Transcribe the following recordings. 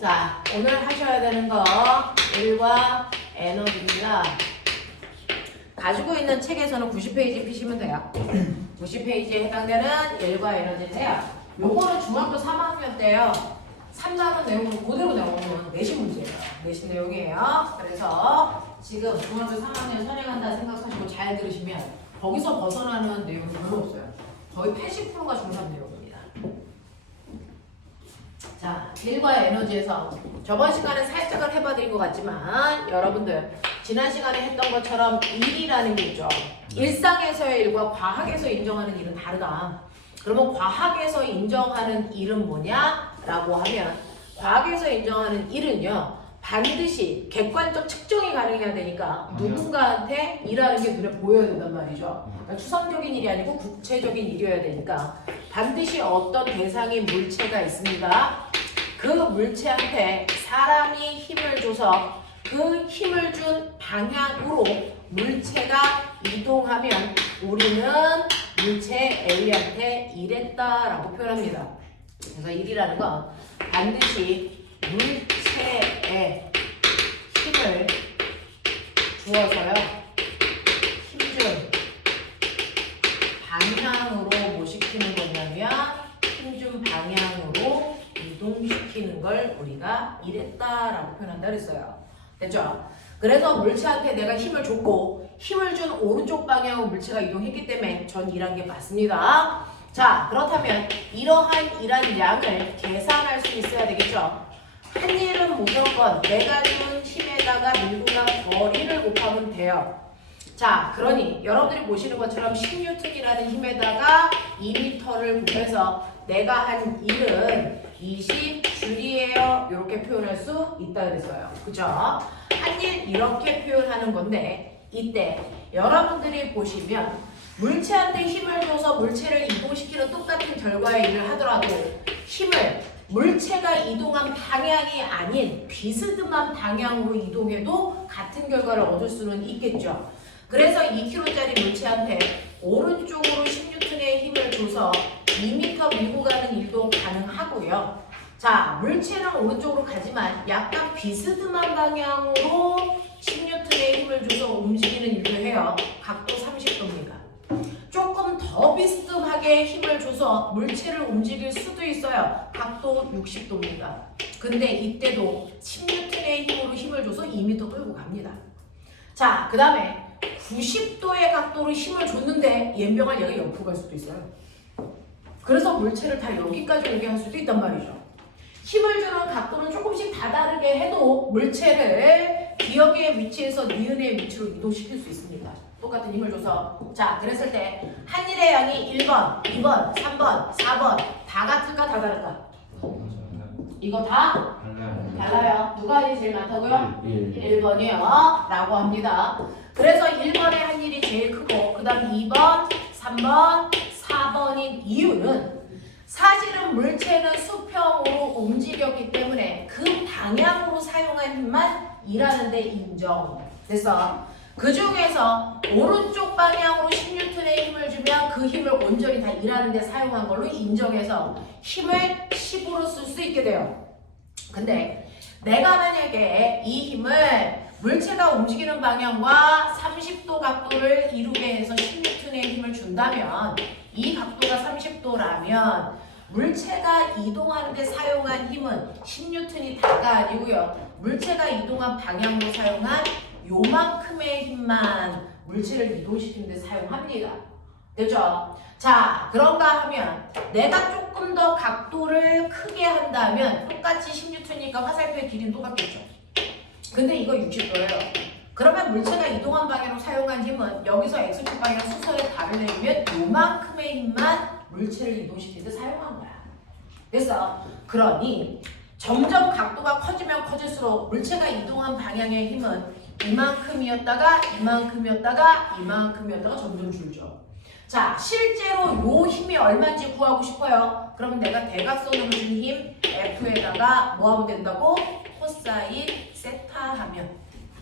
자, 오늘 하셔야 되는 거 일과 에너지입니다. 가지고 있는 책에서는 90페이지 피시면 돼요. 90페이지에 해당되는 일과 에너지인데요. 요거는 중학교 3학년 때요. 3단원 내용으로 그대로 나오는 내신 문제예요. 내신 내용이에요. 그래서 지금 중학교 3학년 선행한다 생각하시고 잘 들으시면 거기서 벗어나는 내용은 별로 없어요. 거의 80%가 중3 내용입니다. 자, 일과 에너지에서 저번 시간에 살짝은 해봐드린 것 같지만 여러분들 지난 시간에 했던 것처럼 일이라는 게 있죠. 일상에서의 일과 과학에서 인정하는 일은 다르다. 그러면 과학에서 인정하는 일은 뭐냐? 라고 하면 과학에서 인정하는 일은요. 반드시 객관적 측정이 가능해야 되니까 누군가한테 일하는 게 눈에 보여야 된단 말이죠. 그러니까 추상적인 일이 아니고 구체적인 일이어야 되니까 반드시 어떤 대상인 물체가 있습니다. 그 물체한테 사람이 힘을 줘서 그 힘을 준 방향으로 물체가 이동하면 우리는 물체 A한테 일했다라고 표현합니다. 그래서 일이라는 건 반드시 물체에 힘을 주어서요. 힘준 방향으로 뭐 시키는 거냐면 힘준 방향으로 이동시키는 걸 우리가 일했다라고 표현한다 그랬어요. 됐죠? 그래서 물체한테 내가 힘을 줬고 힘을 준 오른쪽 방향으로 물체가 이동했기 때문에 전 일한 게 맞습니다. 자, 그렇다면 이러한 일한 양을 계산할 수 있어야 되겠죠? 한 일은 무조건 내가 준 힘에다가 밀고 난 거리를 곱하면 돼요. 자, 그러니 여러분들이 보시는 것처럼 10N이라는 힘에다가 2m를 곱해서 내가 한 일은 20줄이에요. 이렇게 표현할 수 있다 그랬어요. 그죠? 한 일 이렇게 표현하는 건데 이때 여러분들이 보시면 물체한테 힘을 줘서 물체를 이동시키는 똑같은 결과의 일을 하더라도 힘을 물체가 이동한 방향이 아닌 비스듬한 방향으로 이동해도 같은 결과를 얻을 수는 있겠죠. 그래서 2kg짜리 물체한테 오른쪽으로 10N의 힘을 줘서 2m 밀고 가는 일도 가능하고요. 자, 물체는 오른쪽으로 가지만 약간 비스듬한 방향으로 10N의 힘을 줘서 움직이는 일도 해요. 각도 30도입니다. 조금 더 비스듬하게 힘을 줘서 물체를 움직일 수도 있어요. 각도 60도입니다. 근데 이때도 10N의 힘으로 힘을 줘서 2m 끌고 갑니다. 자, 그 다음에 90도의 각도로 힘을 줬는데 연병할 얘가 옆으로 갈 수도 있어요. 그래서 물체를 다 여기까지 오게 할 수도 있단 말이죠. 힘을 주는 각도는 조금씩 다 다르게 해도 물체를 기억의 위치에서 니은의 위치로 이동시킬 수 있습니다. 똑같은 힘을 줘서. 자, 그랬을 때 한 일의 양이 1번, 2번, 3번, 4번 다 같을까 다 다를까? 이거 다 달라요. 누가 일이 제일 많다고요? 1번이요 라고 합니다. 그래서 1번의 한 일이 제일 크고 그 다음 2번, 3번, 4번인 이유는 사실은 물체는 수평으로 움직였기 때문에 그 방향으로 사용한 힘만 일하는데 인정. 그래서 그 중에서 오른쪽 방향으로 10N의 힘을 주면 그 힘을 온전히 다 일하는데 사용한 걸로 인정해서 힘을 10으로 쓸 수 있게 돼요. 근데 내가 만약에 이 힘을 물체가 움직이는 방향과 30도 각도를 이루게 해서 10N의 힘을 준다면 이 각도가 30도라면 물체가 이동하는 데 사용한 힘은 10N이 다가 아니고요. 물체가 이동한 방향으로 사용한 요만큼의 힘만 물체를 이동시키는 데 사용합니다. 됐죠? 자, 그런가 하면 내가 조금 더 각도를 크게 한다면 똑같이 10N이니까 화살표의 길이는 똑같겠죠. 근데 이거 60도예요. 그러면 물체가 이동한 방향으로 사용한 힘은 여기서 X축 방향 수선에 답을 내면 요만큼의 힘만 물체를 이동시킬 때 사용한 거야. 그래서 그러니 점점 각도가 커지면 커질수록 물체가 이동한 방향의 힘은 이만큼이었다가 이만큼이었다가 이만큼이었다가 점점 줄죠. 자, 실제로 요 힘이 얼마인지 구하고 싶어요. 그러면 내가 대각선으로 준 힘 F에다가 뭐 하면 된다고? 코사인 세타 하면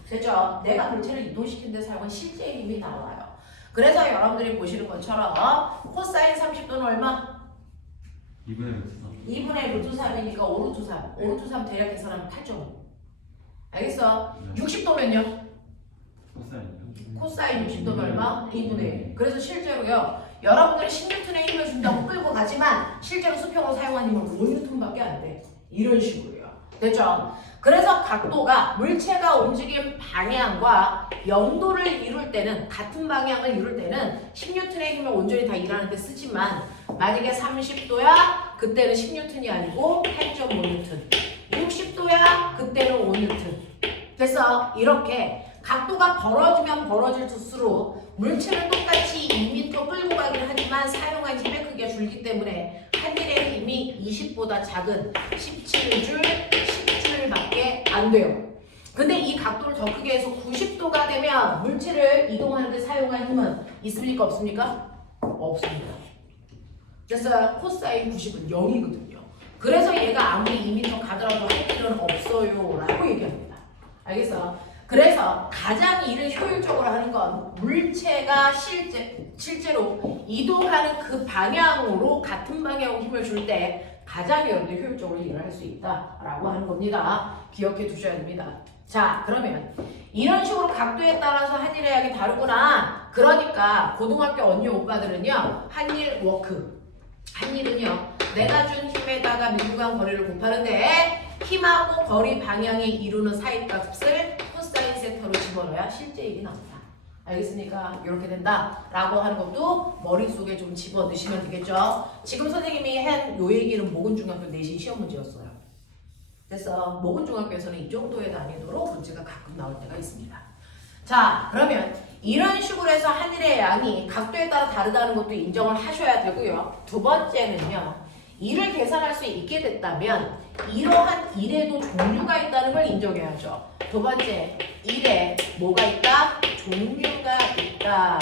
되죠? 내가 물체를 이동시킨 데 사용한 실제 힘이 나와요. 그래서 여러분들이 보시는 것처럼 코사인 30도는 얼마? 2분의 루트 3. 2분의 루트 3이니까 5루트 3. 5루트 3 대략 계산하면 8.5. 알겠어? 60도면요? 코사인이요? 코사인 60도면 얼마? 2분의 1. 그래서 실제로요. 여러분들이 10N의 힘을 준다고 끌고 가지만 실제로 수평으로 사용한 힘은 5N밖에 안 돼. 이런 식으로요. 됐죠? 그래서 각도가 물체가 움직인 방향과 영도를 이룰 때는 같은 방향을 이룰 때는 10N의 힘을 온전히 다 일하는 데 쓰지만 만약에 30도야 그때는 10N이 아니고 8.5N 60도야 그때는 5N 그래서 이렇게 각도가 벌어지면 벌어질수록 물체는 똑같이 2m 끌고 가긴 하지만 사용한 힘의 크기가 줄기 때문에 한 일의 힘이 20보다 작은 17줄, 10줄밖에 안 돼요. 근데 이 각도를 더 크게 해서 90도가 되면 물체를 이동하는 데 사용한 힘은 있습니까? 없습니까? 없습니다. 그래서 코사인 90은 0이거든요. 그래서 얘가 아무리 2m 가더라도 할 필요는 없어요 라고 얘기합니다. 알겠어? 그래서 가장 일을 효율적으로 하는 건 물체가 실제로 이동하는 그 방향으로 같은 방향으로 힘을 줄 때 가장 여러분들 효율적으로 일을 할 수 있다라고 하는 겁니다. 기억해 두셔야 됩니다. 자, 그러면 이런 식으로 각도에 따라서 한일의 양이 다르구나. 그러니까 고등학교 언니 오빠들은요. 한일 워크. 한일은요. 내가 준 힘에다가 밀고 간 거리를 곱하는데 힘하고 거리 방향이 이루는 사이값을 코사인 세타로 집어넣어야 실제 일이 나옵니다. 알겠습니까? 이렇게 된다라고 하는 것도 머릿속에 좀 집어넣으시면 되겠죠. 지금 선생님이 한 요 얘기는 모근중학교 내신 시험 문제였어요. 그래서 모근중학교에서는 이 정도의 난이도로 문제가 가끔 나올 때가 있습니다. 자, 그러면 이런 식으로 해서 한일의 양이 각도에 따라 다르다는 것도 인정을 하셔야 되고요. 두 번째는요. 일을 계산할 수 있게 됐다면 이러한 일에도 종류가 있다는 걸 인정해야죠. 두 번째, 일에 뭐가 있다? 종류가 있다.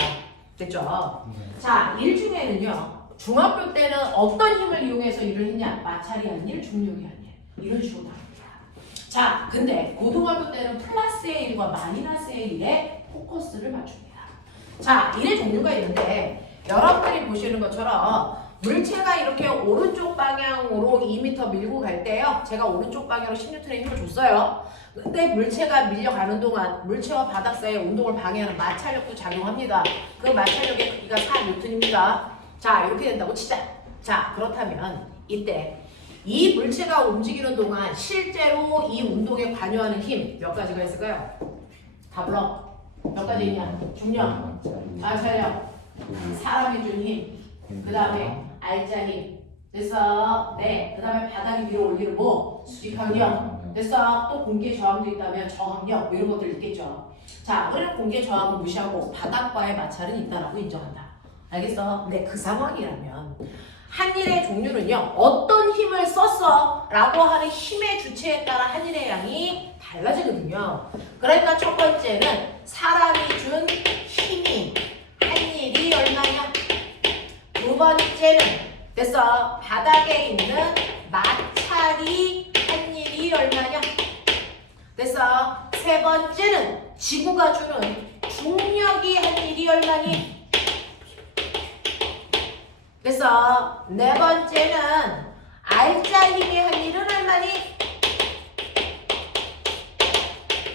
됐죠? 자, 일 중에는요. 중학교 때는 어떤 힘을 이용해서 일을 했냐? 마찰이 한 일, 중력이 한 일. 이런 식으로 나옵니다. 자, 근데 고등학교 때는 플러스의 일과 마이너스의 일에 포커스를 맞춥니다. 자, 일의 종류가 있는데 여러분들이 보시는 것처럼 물체가 이렇게 오른쪽 방향으로 2m 밀고 갈 때요. 제가 오른쪽 방향으로 10N의 힘을 줬어요. 근데 물체가 밀려가는 동안 물체와 바닥 사이의 운동을 방해하는 마찰력도 작용합니다. 그 마찰력의 크기가 4N입니다. 자, 이렇게 된다고 치자. 자, 그렇다면 이때 이 물체가 움직이는 동안 실제로 이 운동에 관여하는 힘 몇 가지가 있을까요? 다 불러. 몇 가지 있냐? 중력, 마찰력, 사람이 준 힘, 그 다음에 알짜 힘. 됐어. 네. 그 다음에 바닥이 위로 올리는 뭐? 수직항력. 됐어. 또 공기의 저항도 있다면 저항력 뭐 이런 것들 있겠죠. 자, 우리는 공기의 저항을 무시하고 바닥과의 마찰은 있다라고 인정한다. 알겠어? 근데 그 상황이라면 한일의 종류는요. 어떤 힘을 썼어? 라고 하는 힘의 주체에 따라 한일의 양이 달라지거든요. 그러니까 첫 번째는 사람이 준 힘이 한일이 얼마냐? 두 번째는 됐어. 바닥에 있는 마찰이 한일이 얼마냐? 됐어. 세 번째는 지구가 주는 중력이 한일이 얼마니? 그래서 네 번째는 알짜 힘의 한일은 얼마니?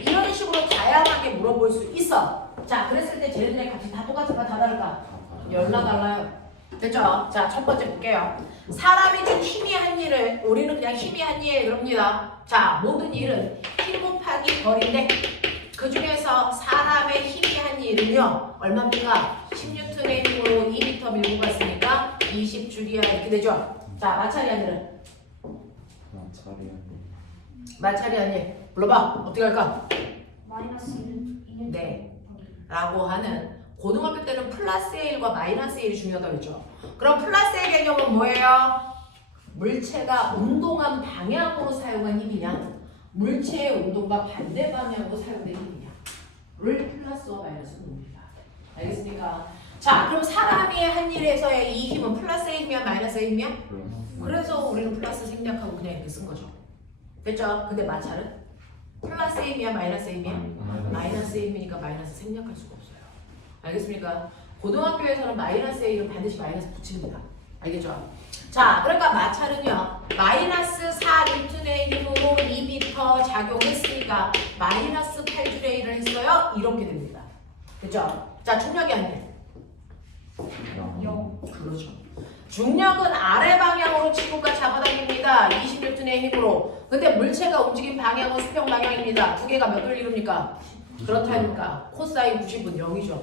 이런 식으로 다양하게 물어볼 수 있어. 자, 그랬을 때 쟤네들의 값이 다 똑같을까 다 다를까? 열나 달라요. 됐죠? 자, 첫 번째 볼게요. 사람이 준 힘이 한 일을 우리는 그냥 힘이 한 일 그럽니다. 자, 모든 일은 힘 곱하기 거리인데 그 중에서 사람의 힘이 한 일은요 얼마입니까? 10N의 힘으로 2m 밀고 갔으니까 20줄이야 이렇게 되죠. 자, 마찰이 한 일은? 마찰이 한 일 불러봐. 어떻게 할까? 마이너스 1. 네 라고 하는 고등학교 때는 플러스의 1과 마이너스의 1이 중요하다고 했죠. 그럼 플러스의 개념은 뭐예요? 물체가 운동한 방향으로 사용한 힘이냐 물체의 운동과 반대 방향으로 사용된 힘이냐를 플러스와 마이너스로 봅니다. 알겠습니까? 자, 그럼 사람이 한 일에서의 이 힘은 플러스의 힘이야 마이너스의 힘이야? 그래서 우리는 플러스 생략하고 그냥 이렇게 쓴 거죠. 됐죠? 근데 마찰은 플러스의 힘이야 마이너스의 힘이야? 마이너스의 힘이니까 마이너스 생략할 수가 없어요. 알겠습니까? 고등학교에서는 마이너스의 1은 반드시 마이너스 붙입니다. 알겠죠? 자, 그러니까 마찰은요. 마이너스 4N의 힘으로 2m 작용했으니까 마이너스 8줄의 1을 했어요. 이렇게 됩니다. 그죠? 자, 중력이 아니에요. 0. 그렇죠. 중력은 아래 방향으로 지구가 잡아당깁니다. 20N의 힘으로. 근데 물체가 움직인 방향은 수평 방향입니다. 두 개가 몇 도를 이룹니까? 그렇다니까 코사인 90은 0이죠.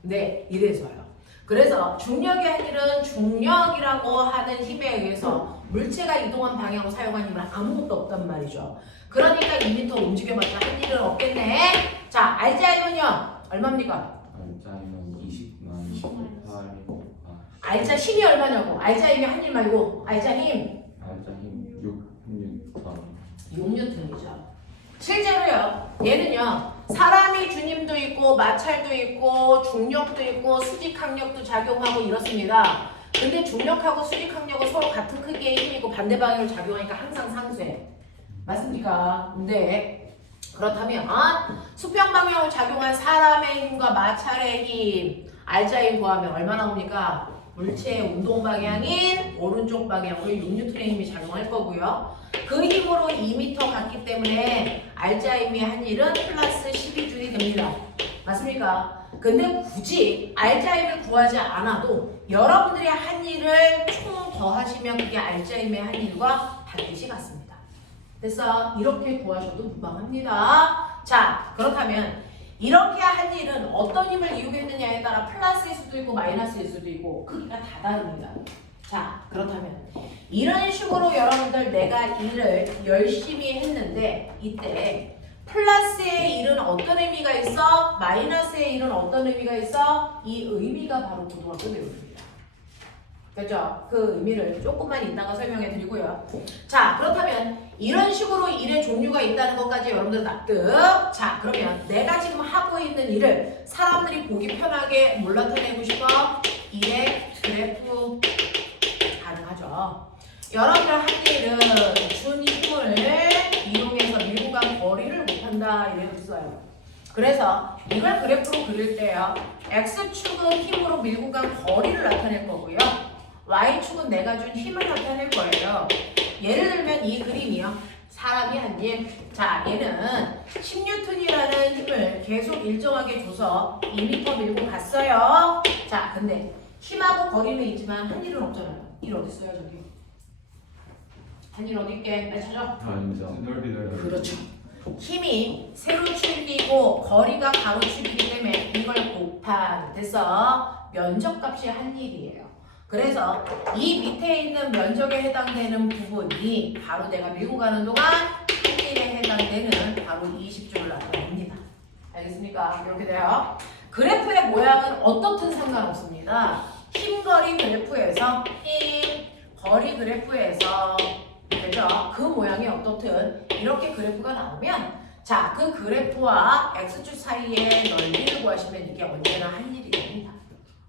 네, 이래서요. 그래서 중력의 한 일은 중력이라고 하는 힘에 의해서 물체가 이동한 방향으로 사용한 힘은 아무것도 없단 말이죠. 그러니까 2m 움직여봤자 한 일은 없겠네. 자, 알자임은요 얼마입니까? 알짜이면 20만 18. 알자 힘이 얼마냐고. 알자 힘이 한 일 말고 알자 힘 알짜 힘 6N이죠. 실제로요 얘는요 사람이 준 힘도 있고 마찰도 있고 중력도 있고 수직항력도 작용하고 이렇습니다. 근데 중력하고 수직항력은 서로 같은 크기의 힘이고 반대 방향으로 작용하니까 항상 상쇄. 맞습니까? 네. 그렇다면 수평 방향으로 작용한 사람의 힘과 마찰의 힘 알자힘 구하면 얼마 나옵니까? 물체의 운동 방향인 오른쪽 방향으로 6N의 힘이 작용할 거고요. 그 힘으로 2m 갔기 때문에 알자힘의 한 일은 플러스 12줄이 됩니다. 맞습니까? 근데 굳이 알자힘을 구하지 않아도 여러분들이 한 일을 총 더하시면 그게 알자힘의 한 일과 반드시 같습니다. 됐어? 이렇게 구하셔도 무방합니다. 자, 그렇다면 이렇게 한 일은 어떤 힘을 이용했느냐에 따라 플러스일 수도 있고 마이너스일 수도 있고 크기가 다 다릅니다. 자, 그렇다면 이런 식으로 여러분들 내가 일을 열심히 했는데 이때 플러스의 일은 어떤 의미가 있어? 마이너스의 일은 어떤 의미가 있어? 이 의미가 바로 고등학교 내용입니다. 됐죠? 그 의미를 조금만 이따가 설명해 드리고요. 자, 그렇다면 이런 식으로 일의 종류가 있다는 것까지 여러분들 납득. 자, 그러면 내가 지금 하고 있는 일을 사람들이 보기 편하게 뭘 나타내고 싶어? 일의 그래프 가능하죠. 여러분들 한 일은 준 힘을 이용해서 밀고 간 거리를 못한다 이랬어요. 그래서 이걸 그래프로 그릴 때요. X축은 힘으로 밀고 간 거리를 나타낼 거고요. Y축은 내가 준 힘을 나타낼 거예요. 예를 들면 이 그림이요. 사람이 한 일. 자, 얘는 10N이라는 힘을 계속 일정하게 줘서 2m 밀고 갔어요. 자, 근데 힘하고 거리는 있지만 한 일은 없잖아요. 일 어디 있어요, 저기? 한 일 어디 있게? 날 찾아. 넓이 그렇죠. 힘이 세로축이고 거리가 가로축이기 때문에 이걸 곱한 돼서 면적값이 한 일이에요. 그래서 이 밑에 있는 면적에 해당되는 부분이 바로 내가 밀고 가는 동안 한 일에 해당되는 바로 20줄을 나타냅니다. 알겠습니까? 이렇게 돼요. 그래프의 모양은 어떻든 상관없습니다. 힘 거리 그래프에서 힘 거리 그래프에서 되죠? 그 모양이 어떻든 이렇게 그래프가 나오면 자, 그 그래프와 X축 사이의 넓이를 구하시면 이게 언제나 한 일이 됩니다.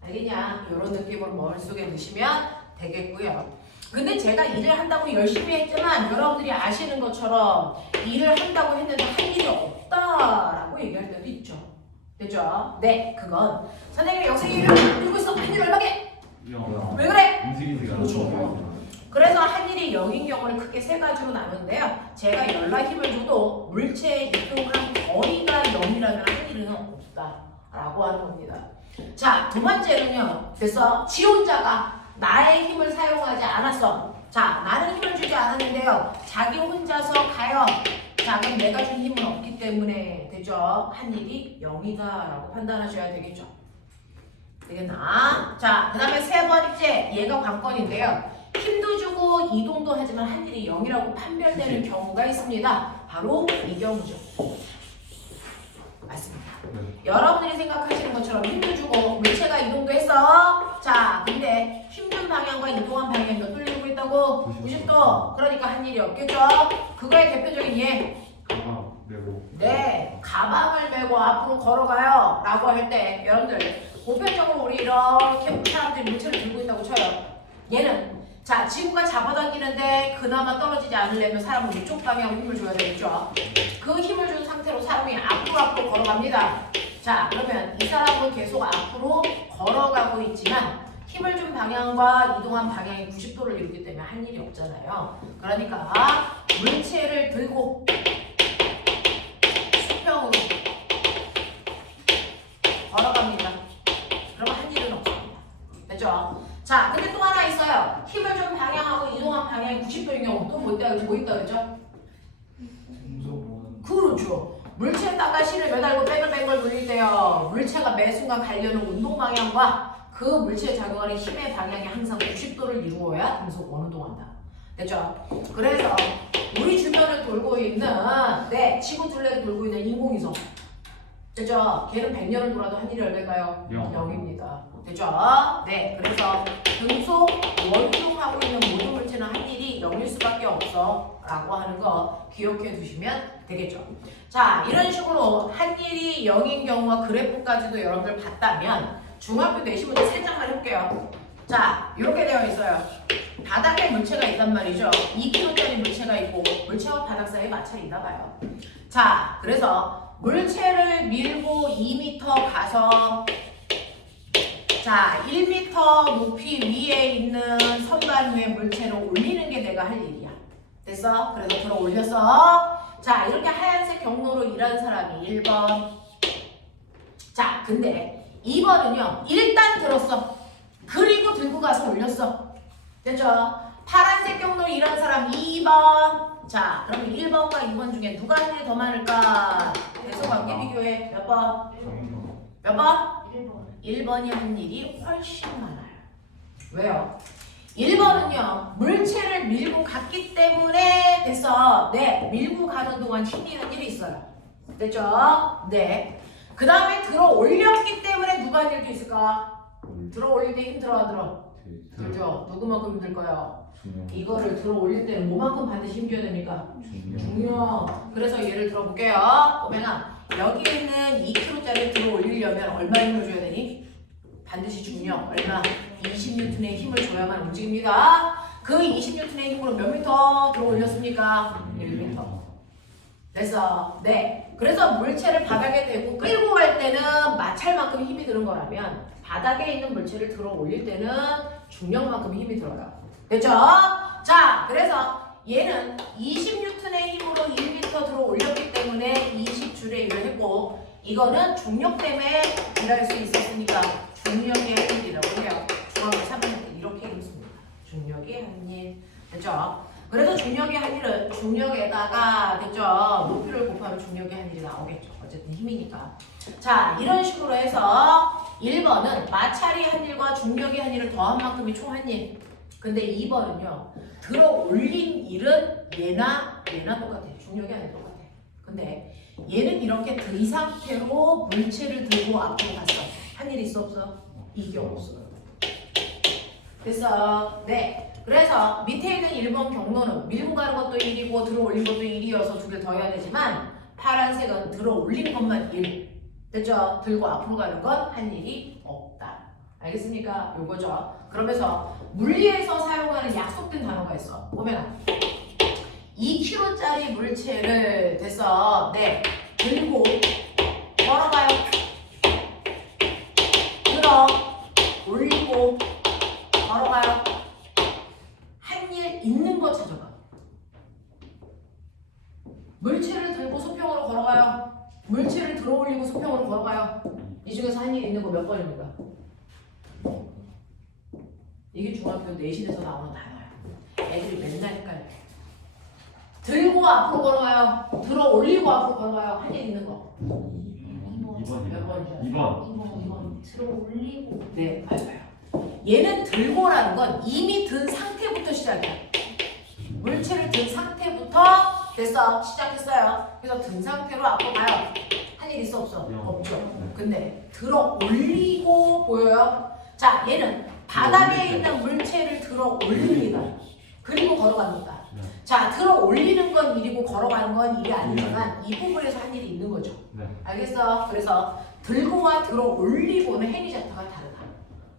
알겠냐? 이런 느낌으로 머릿속에 넣으시면 되겠고요. 근데 제가 일을 한다고 열심히 했지만 여러분들이 아시는 것처럼 일을 한다고 했는데 한 일이 없다라고 얘기할 때도 있죠. 됐죠? 네, 그건 선생님이 영생이를 들고 있어. 한 일 얼마게? 왜 그래? 움직이지가 그렇죠. 그래서 한 일이 0인 경우를 크게 세 가지로 나누는데요. 제가 열나 힘을 줘도 물체의 이동한 거리가 0이라면 한 일은 없다라고 하는 겁니다. 자, 두 번째는요. 됐어? 지 혼자가 나의 힘을 사용하지 않았어. 자, 나는 힘을 주지 않았는데요. 자기 혼자서 가요. 자, 그럼 내가 준 힘은 없기 때문에 되죠? 한 일이 0이다라고 판단하셔야 되겠죠. 되겠나? 자, 그 다음에 세 번째 얘가 관건인데요. 힘도 주고 이동도 하지만 한 일이 0이라고 판별되는 경우가 있습니다. 바로 이 경우죠. 맞습니다. 여러분들이 생각하시는 것처럼 힘도 주고 물체가 이동도 했어. 자, 근데 힘준 방향과 이동한 방향이 몇 도를 이루고 있다고? 90도. 그러니까 한 일이 없겠죠. 그거의 대표적인 예. 가방 메고. 네, 가방을 메고 앞으로 걸어가요 라고 할 때 여러분들 보편적으로 우리 이렇게 사람들이 물체를 들고 있다고 쳐요. 얘는 자, 지구가 잡아당기는데 그나마 떨어지지 않으려면 사람은 이쪽 방향으로 힘을 줘야 되겠죠. 그 힘을 준 상태로 사람이 앞으로 걸어갑니다. 자, 그러면 이 사람은 계속 앞으로 걸어가고 있지만 힘을 준 방향과 이동한 방향이 90도를 이루기 때문에 할 일이 없잖아요. 그러니까 물체를 들고 수평으로 걸어갑니다. 그러면 할 일은 없습니다. 됐죠? 자, 근데 또 하나 있어요. 힘을 준 방향하고 이동한 방향이 90도인 경우 또 뭐 있다 그랬죠? 그렇죠. 물체에다가 실을 매달고 뱅글뱅글 돌릴 때요. 물체가 매 순간 가려는 운동 방향과 그 물체에 작용하는 힘의 방향이 항상 90도를 이루어야 금속 원운동한다. 됐죠? 그래서 우리 주변을 돌고 있는 지구 둘레를 돌고 있는 인공위성. 됐죠? 걔는 100년을 돌아도 한 일이 얼마일까요? 0입니다. 됐죠? 네, 그래서 금속 원동하고 있는 모든 물체는 한 일이 0일 수밖에 없어 라고 하는 거 기억해 두시면 되겠죠. 자, 이런 식으로 한 일이 0인 경우와 그래프까지도 여러분들 봤다면 중학교 내신 문제 살짝만 해볼게요. 자, 이렇게 되어 있어요. 바닥에 물체가 있단 말이죠. 2kg짜리 물체가 있고 물체와 바닥 사이에 마찰이 있나 봐요. 자, 그래서 물체를 밀고 2m 가서 자, 1m 높이 위에 있는 선반 위에 물체를 올리는 게 내가 할 일이야. 됐어? 그래서 들어 올렸어. 자, 이렇게 하얀색 경로로 일하는 사람이 1번. 자, 근데 2번은요. 일단 들었어. 그리고 들고 가서 올렸어. 됐죠? 파란색 경로로 일하는 사람 2번. 자, 그러면 1번과 2번 중에 누가 할 일이 더 많을까? 계속 관계 비교해. 몇 번? 몇 번? 1번. 1번이 한 일이 훨씬 많아요. 왜요? 1번은요. 물체를 밀고 갔기 때문에 됐어. 네. 밀고 가는 동안 힘이 한 일이 있어요. 됐죠? 네. 그 다음에 들어 올렸기 때문에 누가 한 일도 있을까? 들어 올릴 때 힘 들어 안 들어? 들죠? 누구만큼 힘들까요? 이거를 들어 올릴 때는 뭐만큼 반드시 힘줘야 됩니까? 중력. 그래서 예를 들어 볼게요. 꼬맹아, 여기 있는 2kg짜리 들어 올리려면 얼마 힘을 줘야 되니? 반드시 중력. 얼마? 20N의 힘을 줘야만 움직입니다. 그 20N의 힘으로 몇 미터 들어 올렸습니까? 1m. 됐어. 네. 그래서 물체를 바닥에 대고 끌고 갈 때는 마찰만큼 힘이 드는 거라면 바닥에 있는 물체를 들어 올릴 때는 중력만큼 힘이 들어요. 됐죠? 자, 그래서 얘는 20N의 힘으로 1m 들어 올렸기 때문에 20줄에 일을 했고 이거는 중력 때문에 일할 수 있었으니까 중력의 한 일이라고 해요. 중학교 3학년 때 이렇게 읽습니다. 중력의 한 일. 됐죠? 그래서 중력의 한 일은 중력에다가 됐죠? 높이를 곱하면 중력의 한 일이 나오겠죠. 어쨌든 힘이니까. 자, 이런 식으로 해서 1번은 마찰이 한 일과 중력의 한 일을 더한 만큼이 총 한 일. 근데 2번은요. 들어 올린 일은 얘나 똑같아. 중력의 한 일 똑같아. 근데 얘는 이렇게 든 상태로 물체를 들고 앞으로 갔어. 한 일 있어 없어? 이게 없어요. 됐어? 네. 그래서 밑에 있는 1번 경로는 밀고 가는 것도 1이고 들어 올린 것도 1이어서 두 개 더 해야 되지만 파란색은 들어 올린 것만 1. 됐죠? 들고 앞으로 가는 건 한 일이 없다. 알겠습니까? 요거죠. 그러면서 물리에서 사용하는 약속된 단어가 있어. 보면 2kg짜리 물체를 됐어. 네. 들고 걸어가요. 들어 올리고 걸어가요. 한 일 있는 거 찾아가. 물체를 들고 수평으로 걸어가요. 물체를 들어 올리고 수평으로 걸어가요. 이 중에서 한 일 있는 거 몇 번입니까? 이게 중학교 내신에서 나오는 단어야. 애들이 맨날 헷갈려. 들고 앞으로 걸어가요. 들어 올리고 앞으로 걸어가요. 한 일 있는 거. 2번. 몇 번이죠? 2번. 들어 올리고. 네, 맞아요. 얘는 들고라는 건 이미 든 상태부터 시작이야. 물체를 든 상태부터 됐어. 시작했어요. 그래서 든 상태로 앞으로 가요. 한 일 있어 없어? 없죠. 근데 들어 올리고 보여요? 자, 얘는 바닥에 있는 물체를 들어 올립니다. 그리고 걸어갑니다. 자, 들어 올리는 건 일이고 걸어가는 건 일이 아니지만 이 부분에서 한 일이 있는 거죠. 알겠어? 그래서 들고와 들어 올리고는 행위자타가 다르다.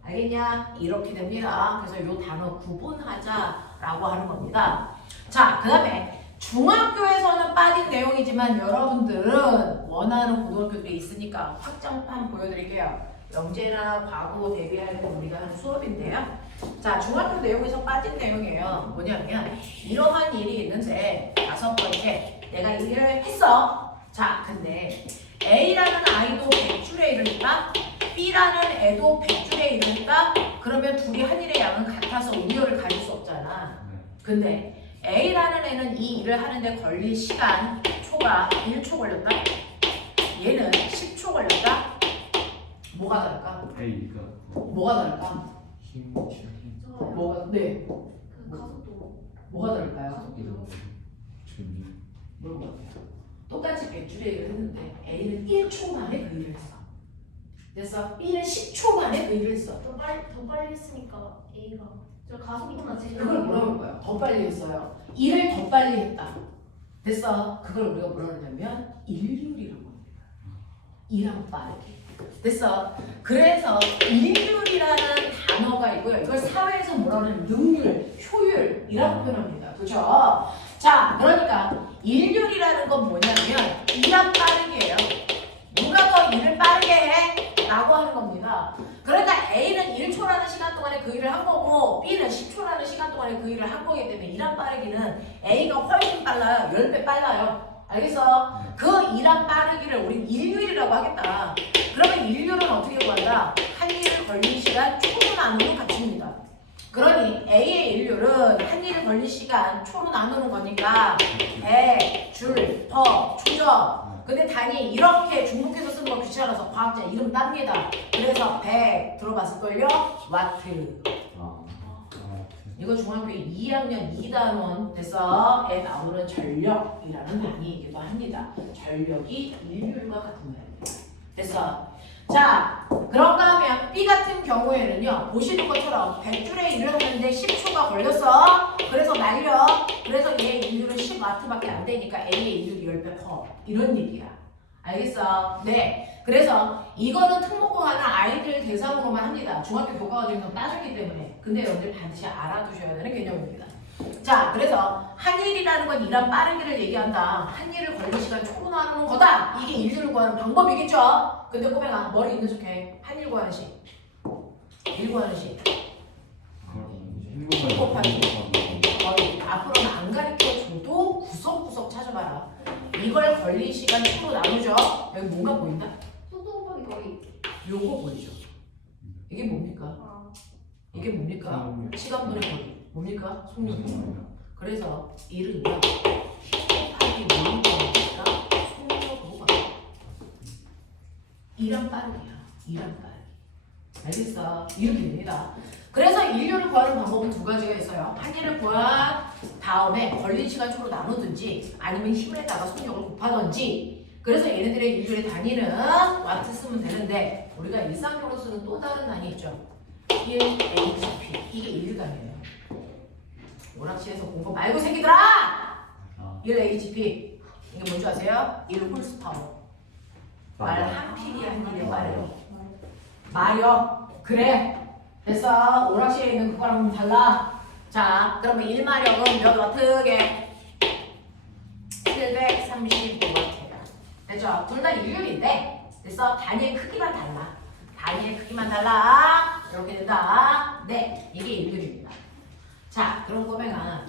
알겠냐? 이렇게 됩니다. 그래서 이 단어 구분하자라고 하는 겁니다. 자, 그 다음에 중학교에서는 빠진 내용이지만 여러분들은 원하는 고등학교 때 있으니까 확장판 보여드릴게요. 영재나 과거 대비할 때 우리가 하는 수업인데요. 자, 중학교 내용에서 빠진 내용이에요. 뭐냐면 이러한 일이 있는데 다섯 번째 내가 일을 했어. 자, 근데 A라는 아이도 100줄의 일을 했다. B라는 애도 100줄의 일을 했다. 그러면 둘이 한 일의 양은 같아서 우열을 가질 수 없잖아. 네. 근데 A라는 애는 이 일을 하는데 걸릴 시간 초가 1초 걸렸다. 얘는 10초 걸렸다. 뭐가 다를까? A가 뭐가 다를까? 힘 저요. 뭐가 네. 그 가속도. 뭐가 다를까요? 가속도. 준비 뭐로 같아요? 똑같이 100줄의 일을 했는데 A는 1초 만에 그 일을 했어. 그래서 B는 10초 만에 그 일을 했어. 더 빨리 했으니까 A가. 저 가속이 맞지? 그걸 뭐라고 할 거야? 더 빨리 했어요. 일을 더 빨리 했다. 됐어. 그걸 우리가 뭐라 그러냐면 일률이라고 합니다. 일하고 빠르게. 됐어. 그래서 일률이라는 단어가 있고요. 이걸 사회에서 뭐라 그러냐면 능률, 효율이라고 표현합니다. 그렇죠? 자, 그러니까 일률이라는 건 뭐냐면 일한 빠르게예요. 누가 더 일을 빠르게 해? 라고 하는 겁니다. 그러니까 A는 1초라는 시간 동안에 그 일을 한 거고 B는 10초라는 시간 동안에 그 일을 한 거기 때문에 일한 빠르기는 A가 훨씬 빨라요. 10배 빨라요. 알겠어? 그 일한 빠르기를 우린 일률이라고 하겠다. 그러면 일률은 어떻게 구한다? 한 일을 걸린 시간 초로 나누는 가치입니다. 그러니 A의 일률은 한 일을 걸린 시간 초로 나누는 거니까 100, 줄, 퍼, 초죠. 근데 단위 이렇게 중복해서 쓰는 거 귀찮아서 과학자 이름 땁니다. 그래서 100 들어봤을걸요? 와트. 이거 중학교 2학년 2단원 돼서에 나오는 전력이라는 단위이기도 합니다. 전력이 일률과 같은 말입니다. 됐어. 자, 그런가 하면 B 같은 경우에는요. 보시는 것처럼 100줄의 일을 하는데 10초가 걸렸어. 그래서 날려. 그래서 얘 일률은 10W밖에 안 되니까 A의 일률이 10배 커. 이런 얘기야. 알겠어? 네. 그래서 이거는 특목고하는 아이들 대상으로만 합니다. 중학교 교과과정에서 따졌기 때문에. 근데 여러분들 반드시 알아두셔야 되는 개념입니다. 자, 그래서 한 일이라는 건 일한 빠르기를 얘기한다. 한 일을 걸린 시간 초로 나누는 거다. 이게 일률을 구하는 방법이겠죠? 근데 꼬맹아 머리 있는 척해. 한 일 구하는 식. 일 구하는 식. 곱하기. 머리 앞으로는 안 가르쳐줘도 구석구석 찾아봐라. 이걸 걸린 시간 초로 나누죠. 여기 뭔가 보인다? 속도 곱하기 거리. 요거 보이죠? 이게 뭡니까? 아. 이게 뭡니까? 시간분의 거리. 뭡니까? 속력이요. 그래서 일은요. 곱하기 뭐니까 속력으로 가. 일은 빠르기야. 일은 빠르기. 알겠어? 이렇게 됩니다. 그래서 인류를 구하는 방법은 두 가지가 있어요. 한 일을 구한 다음에 걸린 시간 쪽으로 나누든지 아니면 힘에다가 속력을 곱하든지. 그래서 얘네들의 인류의 단위는 와트 쓰면 되는데 우리가 일상적으로 쓰는 또 다른 단위 있죠. 1HP. 이게 인류단위예요. 오락실에서 공부 말고 새끼들아! 1HP. 이게 뭔지 아세요? 1홀스파워. 말 한 필이 한 일에 말이요. 마력. 그래. 됐어. 오락실에 있는 그거랑 달라. 자, 그러면 1마력은 몇 와트게? 735와트야. 됐죠? 둘 다 일률인데 됐어? 단위의 크기만 달라. 단위의 크기만 달라. 이렇게 된다. 네, 이게 일률입니다. 자, 그럼 꼬맹아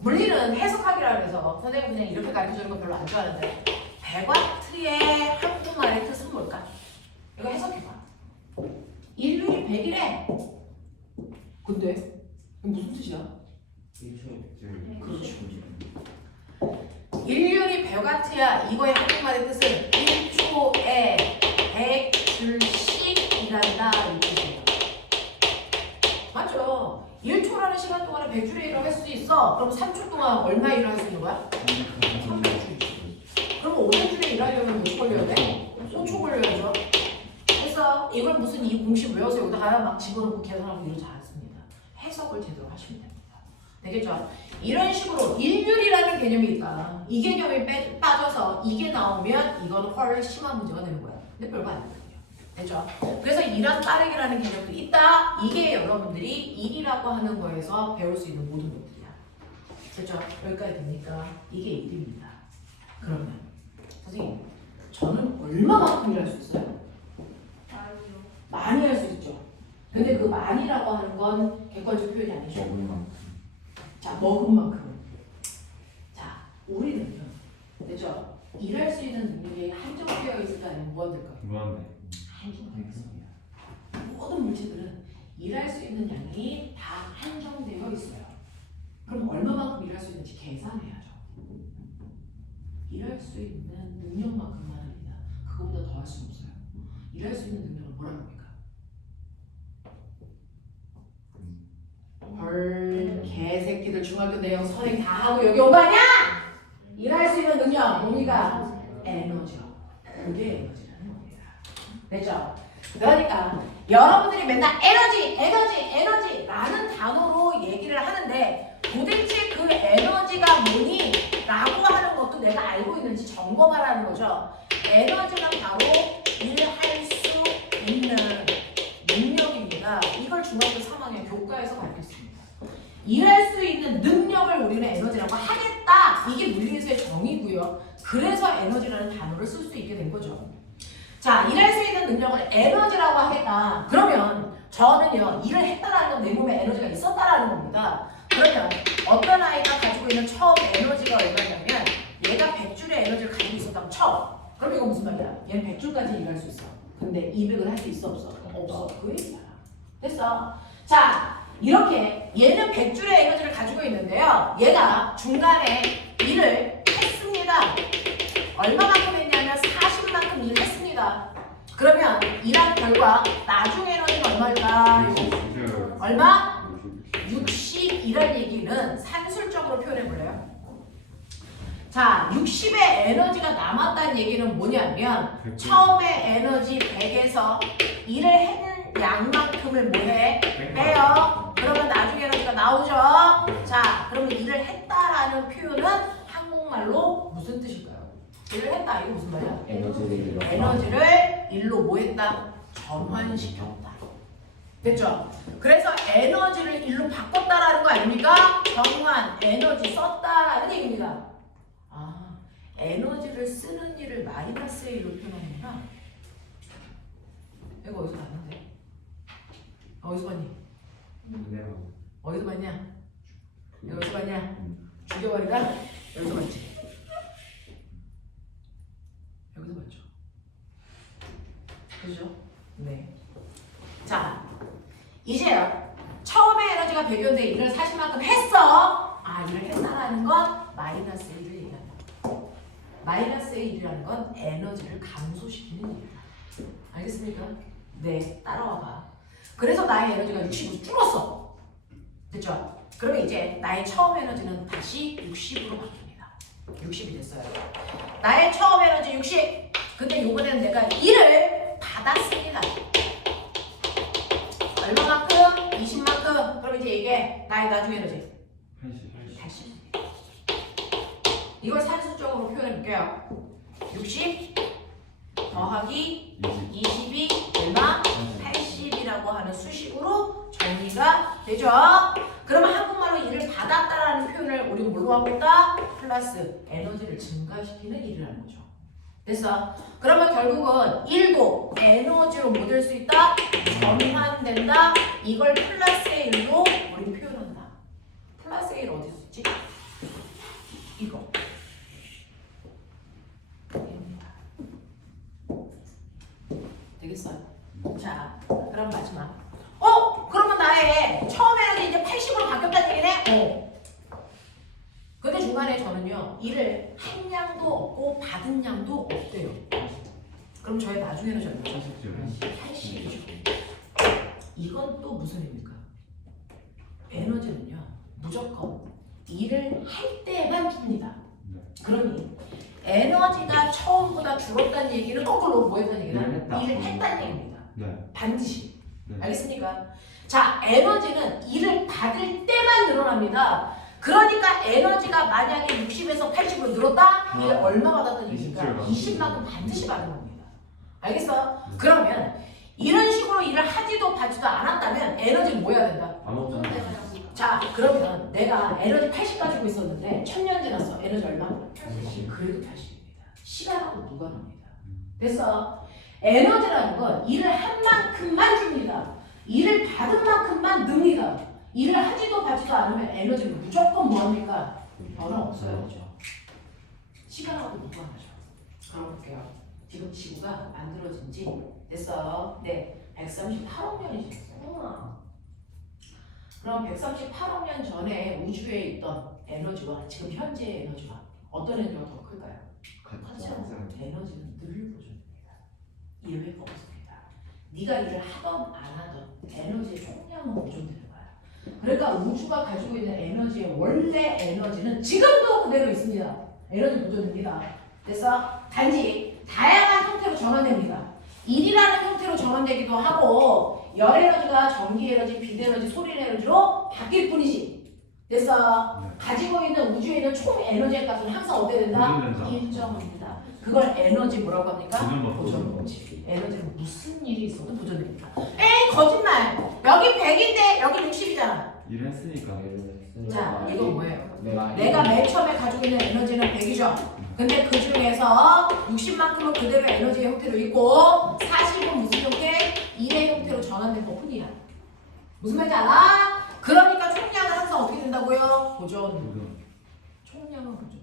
물리는 해석하기라 그래서 선생님 그냥 이렇게 가르쳐주는 거 별로 안 좋아하는데 100와트의 한국말의 뜻은 뭘까? 이거 해석해봐. 일률이 100이래. 근데 이게 무슨 뜻이야? 그렇지. 일률이 100와트야. 이거의 한국말의 뜻은 1초에 100줄씩 일한다 이 뜻이에요. 맞죠? 1초라는 시간 동안에 100줄의 일을 할 수도 있어. 그럼 3초 동안 얼마 일을 할 수 있는 거야? 300줄. 그럼 500줄의 일하려면 몇 걸려야 돼? 5초 걸려야죠. 그래서 이걸 무슨 이 공식 외워서 여기다가 막 집어넣고 계산하고 이러지 않습니다. 해석을 제대로 하시면 됩니다. 되겠죠? 이런 식으로 일률이라는 개념이 있다. 이 개념이 빠져서 이게 나오면 이거는 훨씬 심한 문제가 되는 거야. 근데 별거 아니거든요. 됐죠? 그래서 일한 빠르기라는 개념도 있다. 이게 여러분들이 일이라고 하는 거에서 배울 수 있는 모든 것들이야. 됐죠? 여기까지 됩니까? 이게 일입니다. 그러면 선생님, 저는 얼마만큼 일할 수 있어요? 많이 할 수 있죠. 근데 그 많이라고 하는 건 객관적 표현이 아니죠. 먹은 만큼. 자, 먹은 만큼. 자, 우리는요. 됐죠? 일할 수 있는 능력이 한정되어 있을까 아니면 무한될까요? 무한대. 한정되어 있습니다. 모든 물질들은 일할 수 있는 양이 다 한정되어 있어요. 그럼 얼마만큼 일할 수 있는지 계산해야죠. 일할 수 있는 능력만큼만 합니다. 그거보다 더 할 수는 없어요. 일할 수 있는 능력을 뭐라고 합니까? 헐 개새끼들 중학교 내용 선행 다 하고 여기 온 거 아니야? 일할 수 있는 능력 뭡니까? 에너지요. 그게 에너지라는 겁니다. 됐죠? 그러니까 여러분들이 맨날 에너지라는 단어로 얘기를 하는데 도대체 그 에너지가 뭐니? 라고 하는 것도 내가 알고 있는지 점검하라는 거죠. 에너지는 바로 일할 수 있는 능력입니다. 이걸 중학교 3학년 교과에서 가르쳤습니다. 일할 수 있는 능력을 우리는 에너지라고 하겠다. 이게 물리에서의 정의고요. 그래서 에너지라는 단어를 쓸 수 있게 된 거죠. 자, 일할 수 있는 능력을 에너지라고 하겠다. 그러면 저는요, 일을 했다라는 건 내 몸에 에너지가 있었다라는 겁니다. 그러면 어떤 아이가 가지고 있는 처음 에너지가 얼마냐면 얘가 100줄의 에너지를 가지고 있었다면 처음. 그럼 이거 무슨 말이야? 얘는 100줄까지 일할 수 있어. 근데 200을 할 수 있어 없어? 없어. 그 얘기야. 됐어. 자, 이렇게 얘는 100줄의 에너지를 가지고 있는데요. 얘가 중간에 일을 했습니다. 얼마만큼 했냐면 40만큼 일을 했습니다. 그러면 일한 결과 나중 에너지는 얼마일까? 얼마? 60이란 얘기는 산술적으로 표현해 볼래요? 자, 60의 에너지가 남았다는 얘기는 뭐냐면 처음에 에너지 100에서 일을 한 양만큼을 뭐해? 빼요. 그러면 나중에 에너지가 나오죠. 자, 그러면 일을 했다라는 표현은 한국말로 무슨 뜻일까요? 일을 했다. 이게 무슨 말이야? 에너지를 일로 뭐 했다? 전환시켰다. 됐죠? 그래서 에너지를 일로 바꿨다라는 거 아닙니까? 전환, 에너지 썼다라는 얘기입니다. 아, 에너지를 쓰는 일을 마이너스의 일로 표현하는구나. 이거 어디서 봤는데? 어디서 봤니? 어디서 봤냐? 여기서 봤냐? 죽여버리다? 여기서 봤지? 여기서 봤죠? 그죠? 네. 자, 이제요. 처음에 에너지가 100이었는데 일을 40만큼 했어. 아, 일을 했다라는 건 마이너스 1을 얘기한다. 마이너스 1이라는 건 에너지를 감소시키는 일이다. 알겠습니까? 네, 따라와봐. 그래서 나의 에너지가 60으로 줄었어. 됐죠? 그러면 이제 나의 처음 에너지는 다시 60으로 바뀝니다. 60이 됐어요. 나의 처음 에너지 60. 근데 이번에는 내가 일을 받았습니다. 얼마만큼? 20만큼. 그럼 이제 이게 나의 나중 에너지 80. 이걸 산술적으로 표현해 볼게요. 60 더하기 20이 얼마? 80이라고 하는 수식으로 정리가 되죠. 그러면 한국말로 일을 받았다라는 표현을 우리는 뭘로 하고 있다? 플러스 에너지를 증가시키는 일을 하는 거죠. 됐어? 그러면 결국은 일도 에너지로 뭐 될 수 있다? 전환된다. 이걸 플러스의 일로 우리 표현한다. 플러스의 일 어디서 쓰지? 이거. 되겠어요? 자, 그럼 마지막. 그러면 나의 처음에는 이제 80으로 바뀌었다는 얘기네? 근데 중간에 저는요, 일을 한 양도 없고 받은 양도 없대요. 그럼 저의 나중에는 얼마죠? 80이죠. 이건 또 무슨 의미입니까? 에너지는요, 무조건 일을 할 때만 줍니다. 그러니 에너지가 처음보다 줄었다는 얘기는 거꾸로 뭐 했다는 얘기는? 일을 했다는 얘기입니다. 반드시. 알겠습니까? 자, 에너지는 일을 받을 때만 늘어납니다. 그러니까 에너지가 만약에 60에서 80으로 늘었다? 일 얼마 받았다는 얘기니까 20만큼 반드시 받은 겁니다. 알겠어요? 그러면 이런 식으로 일을 하지도 받지도 않았다면 에너지는 뭐 해야 된다? 자, 그러면 내가 에너지 80 가지고 있었는데 1000년 지났어. 에너지 얼마? 80. 그래도 80입니다. 시간하고 무관합니다. 됐어? 에너지라는 건 일을 한 만큼만 줍니다. 일을 받은 만큼만 늡니다. 일을 하지도 받지도 않으면 에너지는 무조건 뭐합니까? 변화 없어요. 그죠? 시간하고 무관하죠. 그럼 볼게요. 지금 지구가 만들어진 지 됐어요. 네, 138억 년이 지났어요. 그럼 138억 년 전에 우주에 있던 에너지와 지금 현재의 에너지와 어떤 에너지가 더 클까요? 같이 하세요. 에너지는 늘 보존됩니다. 예외가 없습니다. 네가 일을 하던 안 하던 에너지의 총량은 보존되는 거야. 그러니까 우주가 가지고 있는 에너지의 원래 에너지는 지금도 그대로 있습니다. 에너지 보존됩니다. 그래서 단지 다양한 형태로 전환됩니다. 일이라는 형태로 전환되기도 하고 열 에너지가 전기 에너지, 빛 에너지, 소리 에너지로 바뀔 뿐이지. 그래서 가지고 있는 우주에 있는 총 에너지의 값은 항상 어때야 된다? 보존된다. 일정합니다. 그걸 에너지 뭐라고 합니까? 보존. 보존법칙. 에너지는 무슨 일이 있어도 보존됩니다. 에이 거짓말! 여기 100인데 여기 60이잖아. 일했으니까. 자, 이건 뭐예요? 내가 내가 맨 처음에 가지고 있는 에너지는 100이죠. 근데 그 중에서 60만큼은 그대로 에너지의 형태로 있고 40은 무슨 형태? 일의 형태로 전환된 것 뿐이야. 무슨 말인지 알아? 그러니까 총량은 항상 어떻게 된다고요? 보존. 총량은 보존.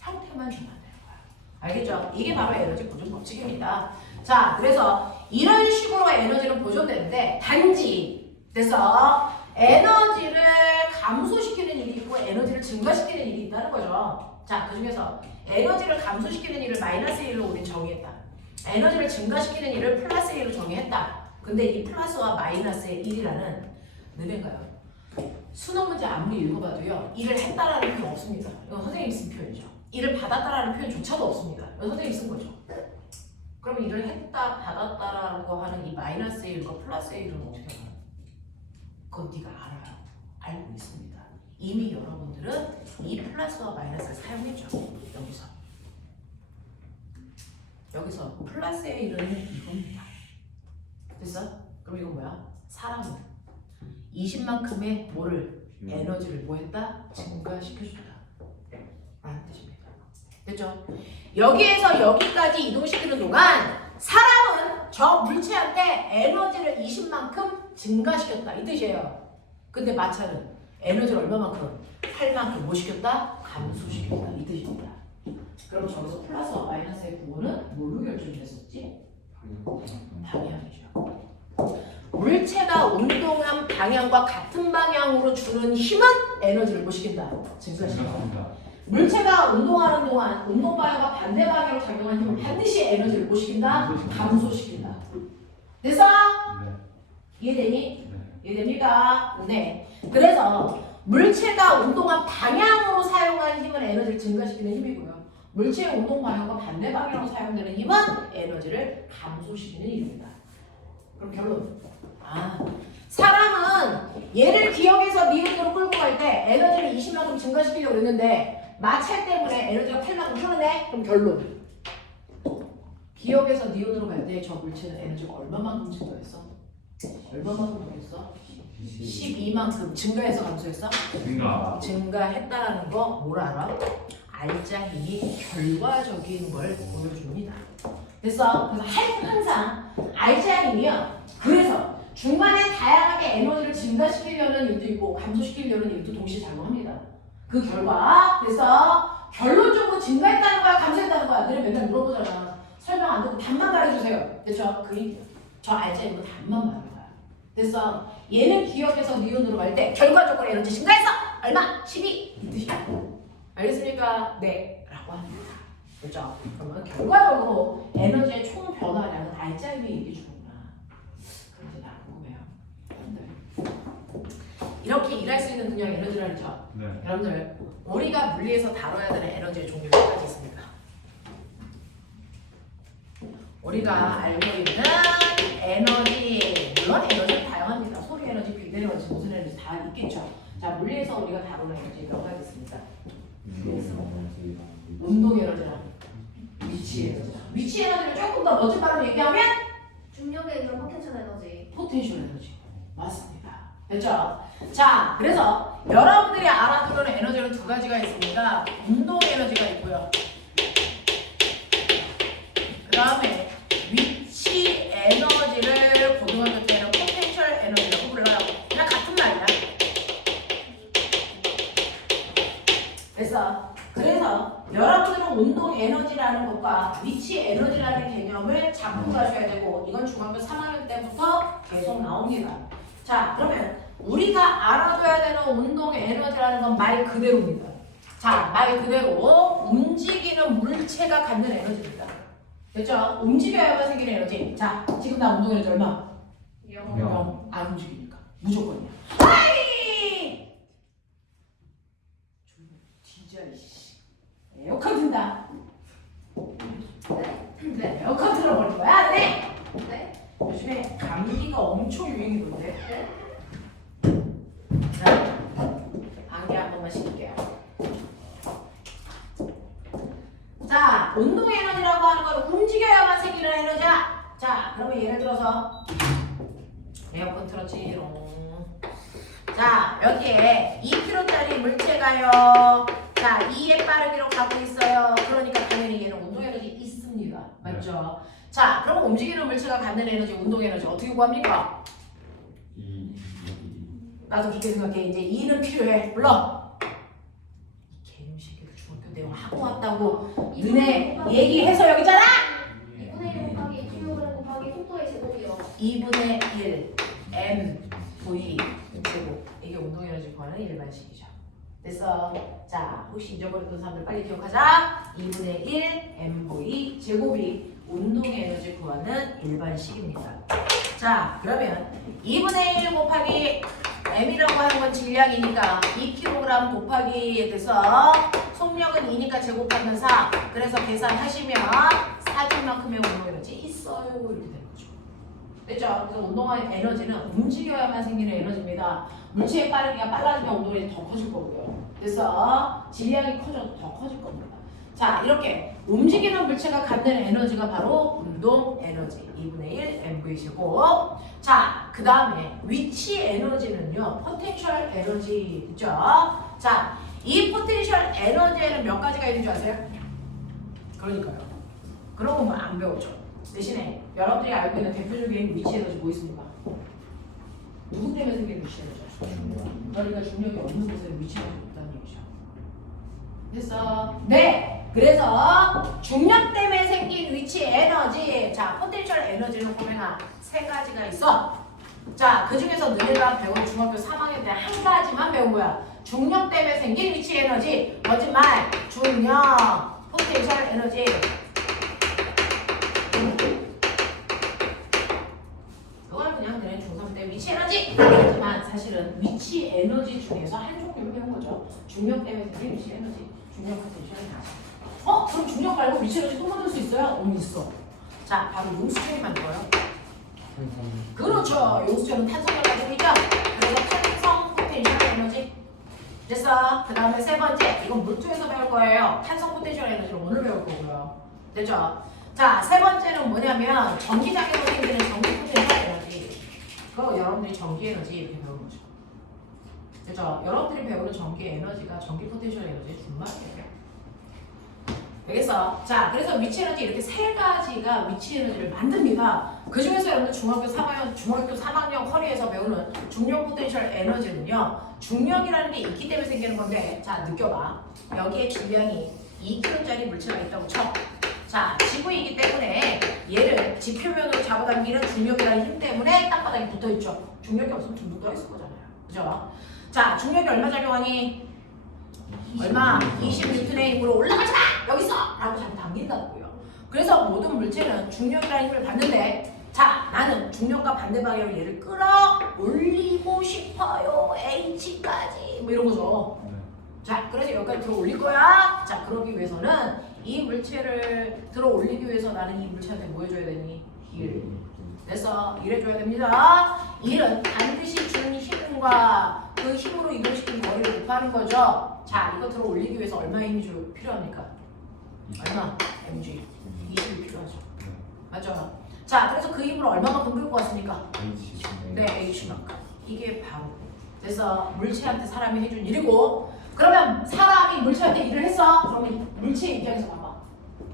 형태만 전환되는 거야. 알겠죠? 이게 바로 에너지 보존 법칙입니다. 자, 그래서 이런 식으로 에너지는 보존되는데 단지 그래서 에너지를 감소시키는 일이 있고 에너지를 증가시키는 일이 있다는 거죠. 자, 그 중에서 에너지를 감소시키는 일을 마이너스 1로 우린 정의했다. 에너지를 증가시키는 일을 플러스 1로 정의했다. 근데 이 플러스와 마이너스의 1이라는 느린가요? 수능 문제 아무리 읽어봐도요. 일을 했다라는 표현 없습니다. 이건 선생님이 쓴 표현이죠. 일을 받았다라는 표현조차도 없습니다. 이건 선생님이 쓴 거죠. 그럼 일을 했다, 받았다라고 하는 이 마이너스 1과 플러스 1은 어떻게 알아요? 그건 네가 알아요. 알고 있습니다. 이미 여러분들은 이 플러스와 마이너스를 사용했죠. 여기서 플러스의 일은 이겁니다. 됐어? 그럼 이건 뭐야? 사람은 20만큼의 뭐를 에너지를 뭐했다? 증가시켜준다 라는 뜻입니다. 됐죠? 여기에서 여기까지 이동시키는 동안 사람은 저 물체한테 에너지를 20만큼 증가시켰다 이 뜻이에요. 근데 마찰은 에너지를 얼마만큼? 8만큼 뭐 시켰다? 감소시켰다 이 뜻입니다. 그럼 저기서 플러스와 마이너스의 구호는 뭘로 결정이 됐었지? 방향이죠. 물체가 운동한 방향과 같은 방향으로 주는 힘은 에너지를 뭐 시킨다? 증가시킨다. 물체가 운동하는 동안 운동 방향과 반대 방향으로 작용하는 힘은 반드시 에너지를 뭐 시킨다? 감소시킨다. 됐어? 이해되니? 이해됩니까? 네. 그래서 물체가 운동한 방향으로 사용하는 힘은 에너지를 증가시키는 힘이고요. 물체의 운동 방향과 반대 방향으로 사용되는 힘은 에너지를 감소시키는 힘입니다. 그럼 결론. 사람은 얘를 기억에서 니은으로 끌고 갈 때 에너지를 20만큼 증가시키려고 그랬는데 마찰 때문에 에너지가 8만큼 흐르네? 그럼 결론. 기억에서 니은으로 갈 때 저 물체는 에너지가 얼마만큼 증가했어? 얼마만큼 더했어? 12만큼 증가해서 감소했어? 증가했다라는 거 뭘 알아? 알짜 힘이 결과적인 걸 보여줍니다. 됐어? 그래서 항상 알짜 힘이요. 그래서 중간에 다양하게 에너지를 증가시키려는 일도 있고 감소시키려는 일도 동시에 작용합니다. 그 결과 그래서 결론적으로 증가했다는 거야 감소했다는 거야. 너네 맨날 물어보잖아. 설명 안 듣고 답만 가르쳐주세요. 됐죠? 저 알짜 힘은 답만 말해요. 됐어? 얘는 기억에서 니은으로 갈 때 결과적으로 에너지 증가해서 얼마? 12 이 뜻이야. 알겠습니까? 네 라고 합니다. 그렇죠? 그러면 결과적으로 에너지의 총 변화량은 알짜 힘이 얘기해 주는구나. 그럼 이제 나 궁금해요. 여러분들 이렇게 일할 수 있는 분야의 에너지를 알죠? 네. 여러분들 우리가 물리에서 다뤄야 되는 에너지의 종류 몇 가지 있습니까? 우리가 알고 있는 에너지, 물론 에너지는 다양합니다. 소리 에너지, 빛 에너지, 무슨 에너지 다 있겠죠. 자, 물리에서 우리가 다루는 에너지 몇 가지 있습니다. 운동 에너지랑 위치 에너지랑. 위치 에너지를 조금 더 멋진 말로 얘기하면 중력의 그런 포텐셜 에너지. 포텐셜 에너지. 맞습니다. 됐죠? 자, 그래서 여러분들이 알아두는 에너지는 두 가지가 있습니다. 운동 에너지가 있고요. 그 다음에 그래서 여러분들은 운동 에너지라는 것과 위치 에너지라는 개념을 잡고 가셔야 되고 이건 중학교 3학년 때부터 계속 나옵니다. 자, 그러면 우리가 알아둬야 되는 운동 에너지라는 건 말 그대로입니다. 자, 말 그대로 움직이는 물체가 갖는 에너지입니다. 됐죠? 움직여야만 생기는 에너지. 자, 지금 나 운동 에너지 얼마? 0. 안 움직이니까 무조건이야. 하이! 진짜 이씨. 에어컨 튼다. 네, 에어컨 틀어버릴 거야. 네. 네? 요즘에 감기가 엄청 유행이던데. 네? 자, 안개 한 번만 씻을게요. 자, 운동 에너지라고 하는 건 움직여야만 생기는 에너지야. 자, 그러면 예를 들어서 에어컨 틀었지롱. 자, 여기에 2kg짜리 물체가요. 자, 2의 빠르기로 가고 있어요. 그러니까 당연히 얘는 운동 에너지 있습니다. 맞죠? 자, 그럼 움직이는 물체가 갖는 에너지, 운동 에너지 어떻게 구합니까? 나도 그렇게 생각해. 이제 2는 필요해. 불러. 이 개놈새끼들 중학교 내용 하고 왔다고 너네 얘기해서 여기잖아. 2분의 1 곱하기 중요그램 곱하기 속도의 제곱이요. 2분의 1 m v 제곱. 이게 운동 에너지 구하는 일반식이죠. 됐어. 자, 혹시 잊어버렸던 사람들 빨리 기억하자. 2분의 1 m v 제곱이 운동 에너지 구하는 일반식입니다. 자, 그러면 2분의 1 곱하기 m이라고 하는 건 질량이니까 2kg 곱하기에 돼서 속력은 2니까 제곱하면 4. 그래서 계산하시면 4줄만큼의 운동 에너지 있어요. 이렇게 되는 거죠. 됐죠? 그래서 운동 에너지는 움직여야만 생기는 에너지입니다. 물체의 빠르기가 빨라지면 운동 에너지 더 커질 거고요. 그래서 질량이 커져도 더 커질 겁니다. 자, 이렇게 움직이는 물체가 갖는 에너지가 바로 운동 에너지 2분의 1 mv 제곱. 자, 그 다음에 위치 에너지는요, 포텐셜 에너지 있죠? 자, 이 포텐셜 에너지에는 몇 가지가 있는 줄 아세요? 그러니까요. 그런 건 안 배웠죠. 대신에 여러분들이 알고 있는 대표적인 위치 에너지 뭐 있습니까? 누구 때문에 생긴 위치 에너지? 그러니까 중력이 없는 곳에 위치 에너지 없다는 얘기죠. 됐어? 네! 그래서 중력 때문에 생긴 위치 에너지, 자, 포텐셜 에너지는 보면 세 가지가 있어. 자, 그 중에서 너희가 배운 중학교 3학년 때 한 가지만 배운 거야. 중력 때문에 생긴 위치 에너지, 거짓말, 중력, 포텐셜 에너지. 그걸 그냥 너네 중3 때 위치 에너지. 하지만 사실은 위치 에너지 중에서 한 종류를 배운 거죠. 중력 때문에 생긴 위치 에너지, 중력 포텐셜 에너지. 그럼 중력 말고 위치 에너지 또 만들 수 있어요? 있어. 자, 바로 용수철이 만들어요. 그렇죠. 용수철은 탄성을 가지고 있죠. 그래서 탄성 포텐셜 에너지. 됐어. 그 다음에 세 번째, 이건 물투에서 배울 거예요. 탄성 포텐셜 에너지를 오늘 배울 거고요. 됐죠? 자, 세 번째는 뭐냐면 전기장애로 생기는 전기 포텐셜 에너지. 그거 여러분들이 전기 에너지 이렇게 배우는 거죠. 됐죠? 여러분들이 배우는 전기 에너지가 전기 포텐셜 에너지의 준말이에요. 알겠어? 자, 그래서 위치 에너지 이렇게 세 가지가 위치 에너지를 만듭니다. 그 중에서 여러분들 중학교 3학년 커리에서 배우는 중력 포텐셜 에너지는요, 중력이라는 게 있기 때문에 생기는 건데, 자, 느껴봐. 여기에 질량이 2kg짜리 물체가 있다고 쳐. 자, 지구이기 때문에 얘를 지표면으로 잡아당기는 중력이라는 힘 때문에 땅바닥에 붙어 있죠. 중력이 없으면 둥둥 떠 있을 거잖아요. 그죠? 자, 중력이 얼마 작용하니? 얼마? 20N의 힘으로 올라가지 마! 여기 있어! 라고 자꾸 당긴다고요. 그래서 모든 물체는 중력이라는 힘을 받는데, 자, 나는 중력과 반대 방향으로 얘를 끌어올리고 싶어요. H까지. 뭐 이런 거죠. 자, 그래서 여기까지 들어 올릴 거야. 자, 그러기 위해서는 이 물체를 들어 올리기 위해서 나는 이 물체한테 뭐 해줘야 되니? 일. 그래서 일해줘야 됩니다. 일은 반드시 주는 힘과 그 힘으로 이동시킨 거리를 곱하는 거죠. 자, 이거 들어 올리기 위해서 얼마의 힘이 필요합니까? 얼마? mg. 20이 필요하죠. 맞죠? 자, 그래서 그 힘으로 얼마만큼 끌고 왔습니까? 네, h만큼. 이게 바로. 그래서 물체한테 사람이 해준 일이고, 그러면 사람이 물체한테 일을 했어? 그러면 물체 입장에서 봐봐.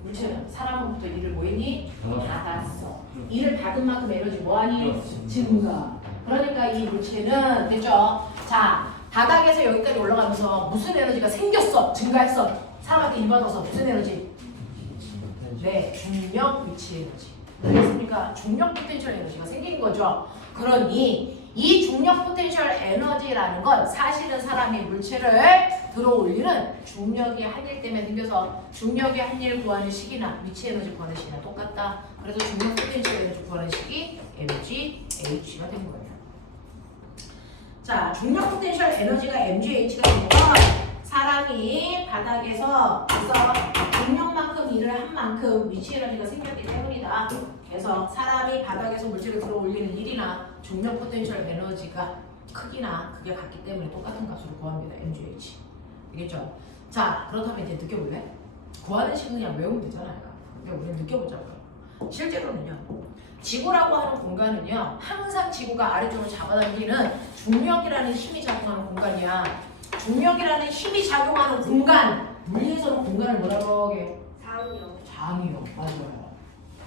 물체는 사람으로부터 일을 뭐 했니? 받았어. 일을 받은 만큼 에너지 뭐하니? 증가. 그러니까 이 물체는, 됐죠? 자, 바닥에서 여기까지 올라가면서 무슨 에너지가 생겼어? 증가했어? 사람한테 일 받아서 무슨 에너지? 네, 중력 위치 에너지. 알겠습니까? 중력 포텐셜 에너지가 생긴 거죠. 그러니 이 중력 포텐셜 에너지라는 건 사실은 사람이 물체를 들어올리는 중력이 한 일 때문에 생겨서 중력이 한 일 구하는 식이나 위치 에너지 구하는 식이나 똑같다. 그래서 중력 포텐셜 에너지 구하는 식이 mg, h가 된 거예요. 자, 중력 포텐셜 에너지가 mgH가 된 건 사람이 바닥에서 중력만큼 일을 한 만큼 위치 에너지가 생겼기 때문이다. 그래서 사람이 바닥에서 물질을 들어 올리는 일이나 중력 포텐셜 에너지가 크기나 그게 같기 때문에 똑같은 값으로 구합니다. mgh. 알겠죠? 자, 그렇다면 이제 느껴볼래? 구하는 식은 그냥 외우면 되잖아요. 근데 우리는 느껴보자고요. 실제로는요. 지구라고 하는 공간은요. 항상 지구가 아래쪽으로 잡아당기는 중력이라는 힘이 작용하는 공간이야. 중력이라는 힘이 작용하는 공간. 물리에서는 공간을 뭐라고 하게? 장이요. 장이요.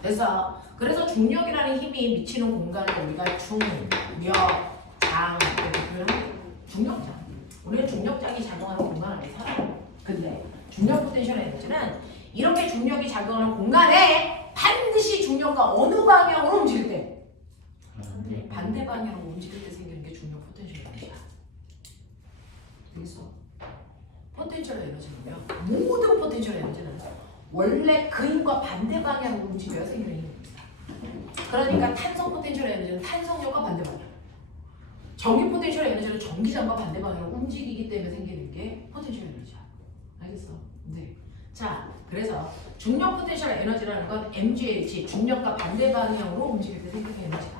맞아요. 그래서 중력이라는 힘이 미치는 공간을 우리가 중력, 장 이렇게 표현합니다. 중력장. 우리는 중력장이 작용하는 공간 안에 살아요. 근데 중력 포텐셜 에너지는 이렇게 중력이 작용하는 공간에 반드시 중력과 어느 방향으로 움직일 때? 반대 방향으로 움직일 때 생기는 게 중력 포텐셜 에너지야. 그래서 포텐셜 에너지는요. 모든 포텐셜 에너지는 원래 그 힘과 반대 방향으로 움직여야 생기는 힘입니다. 그러니까 탄성 포텐셜 에너지는 탄성력과 반대 방향. 전기 포텐셜 에너지는 전기장과 반대 방향으로 움직이기 때문에 생기는 게 포텐셜 에너지야. 알겠어? 네. 자, 그래서 중력 포텐셜 에너지라는 건 mgh, 중력과 반대 방향으로 움직일 때 생기는 에너지다.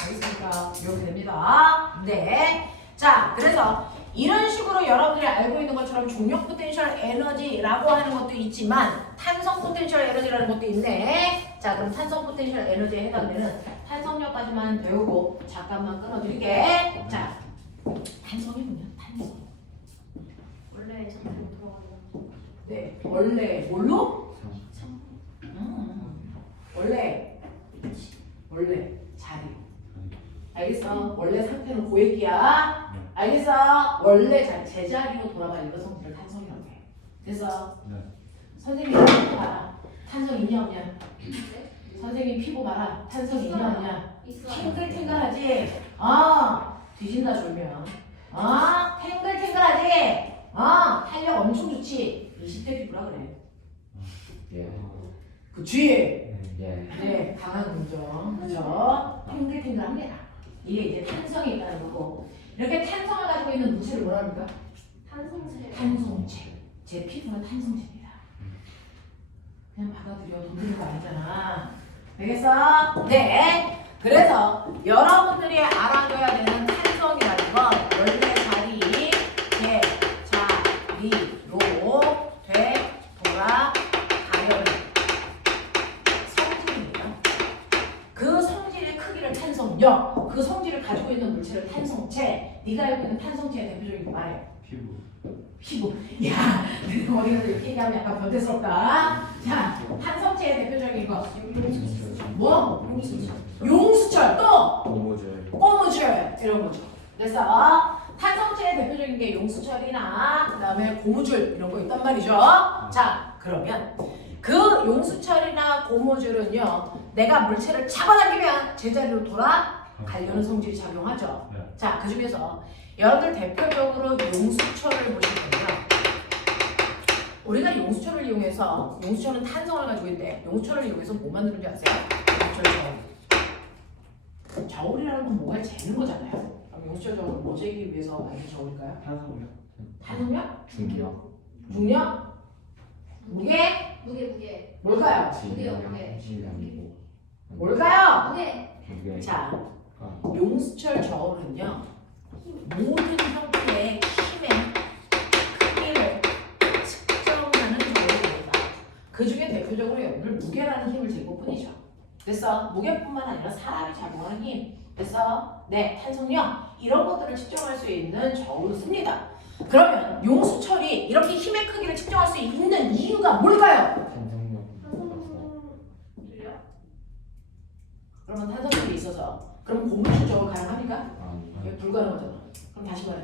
알겠습니까? 이렇게 됩니다. 네. 자, 그래서 이런 식으로 여러분들이 알고 있는 것처럼 중력 포텐셜 에너지라고 하는 것도 있지만 탄성 포텐셜 에너지라는 것도 있네. 자, 그럼 탄성 포텐셜 에너지에 해당되는 탄성력까지만 배우고 잠깐만 끊어드릴게. 자, 탄성이 뭐냐? 탄성. 원래 잠깐 들어가요. 네, 원래 뭘로? 원래 자리. 알겠어? 원래 상태는 고액이야. 알겠어? 원래 제자리로 돌아가는 거 성질을 탄성이라고 해. 그래서 선생님 피부 봐라. 탄성 있냐 없냐? 선생님 피부 봐라. 탄성 있냐 없냐? 탱글탱글하지? 뒤진다 졸면. 탱글탱글하지? 탄력 엄청 좋지? 20대 피부라 그래. 그치? 네, 강한 긍정. 그죠? 탱글탱글합니다. 이게 이제 탄성이 있다는 거고. 이렇게 탄성을 가지고 있는 물체를 뭐라 합니까? 탄성체. 탄성체. 제 피부는 탄성체입니다. 그냥 받아들여. 돈 드는 거 아니잖아. 알겠어? 네. 그래서 여러분들이 알아둬야 되는 탄성이라는 건 원래 자리, 제자리로 돌아가려는 성질입니다. 그 성질의 크기를 탄성력, 그 성질을 가지고 있는 물체를 탄성체. 네가 알고 있는 탄성체의 대표적인 게 말해. 피부. 야, 내가 어디 가서 이렇게 얘기하면 약간 변태스럽다. 자, 탄성체의 대표적인 거. 뭐? 용수철. 또 고무줄 이런 거죠. 그래서 탄성체의 대표적인 게 용수철이나 그다음에 고무줄 이런 거 있단 말이죠. 자, 그러면 그 용수철이나 고무줄은요, 내가 물체를 잡아당기면 제자리로 돌아가려는 성질이 작용하죠. 자, 그 중에서 여러분들 대표적으로 용수철을 보실 건데요. 우리가 용수철을 이용해서, 용수철은 탄성을 가지고 있는데 용수철을 이용해서 뭐 만드는지 아세요? 용수철 저울. 저울이라는 건 뭐가 재는 거잖아요. 그럼 용수철 저울은 뭐 재기 위해서 만든 저울일까요? 탄성력? 중력? 무게? 무게. 뭘까요? 질량이고 뭘까요? 무게. 자, 용수철 저울은요, 모든 형태의 힘의 크기를 측정하는 저울입니다. 그 중에 대표적으로 여러분들 무게라는 힘을 제고 뿐이죠. 그래서 무게뿐만 아니라 사람이 작용하는 힘, 그래서 네, 탄성력 이런 것들을 측정할 수 있는 저울을 씁니다. 그러면 용수철이 이렇게 힘의 크기를 측정할 수 있는 이유가 뭘까요? 들려? 그러면 탄성력이 있어서 그럼 고무줄 저울 가능합니까? 이게 불가능하잖아. 그럼 다시 말해.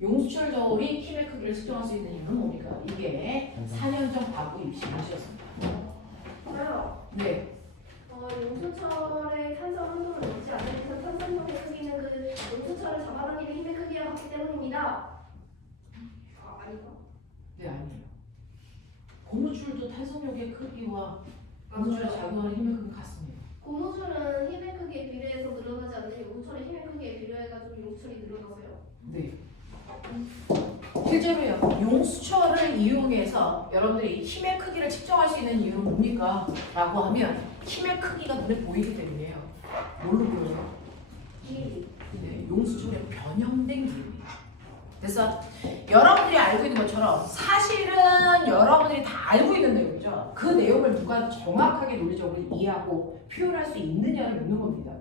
용수철 저울이 힘의 크기를 측정할 수 있는 이유는 뭡니까? 이게 하고 입시 문제였습니다. 저요. 네. 용수철의 탄성 한도를 넘지 않는 이상 탄성용의 크기는 그 용수철을 잡아당기는 힘의 크기와 같기 때문입니다. 아닌가? 네, 아니에요. 고무줄도 탄성력의 크기와 고무줄에 작용하는 힘의 크기가 같습니다. 고무줄은 힘의 크기에 비례해서 늘어나지 않는 용수철의 힘의 크기에 비례해가지고 용수철이 늘어나서요. 네. 실제로요, 용수철을 이용해서 여러분들이 힘의 크기를 측정할 수 있는 이유는 뭡니까? 라고 하면 힘의 크기가 눈에 보이기 때문이에요. 뭘로 보여요? 네, 용수철의 변형된 길이에요. 그래서 여러분들이 알고 있는 것처럼 사실은 여러분들이 다 알고 있는 내용이죠. 그 내용을 누가 정확하게 논리적으로 이해하고 표현할 수 있느냐를 묻는 겁니다.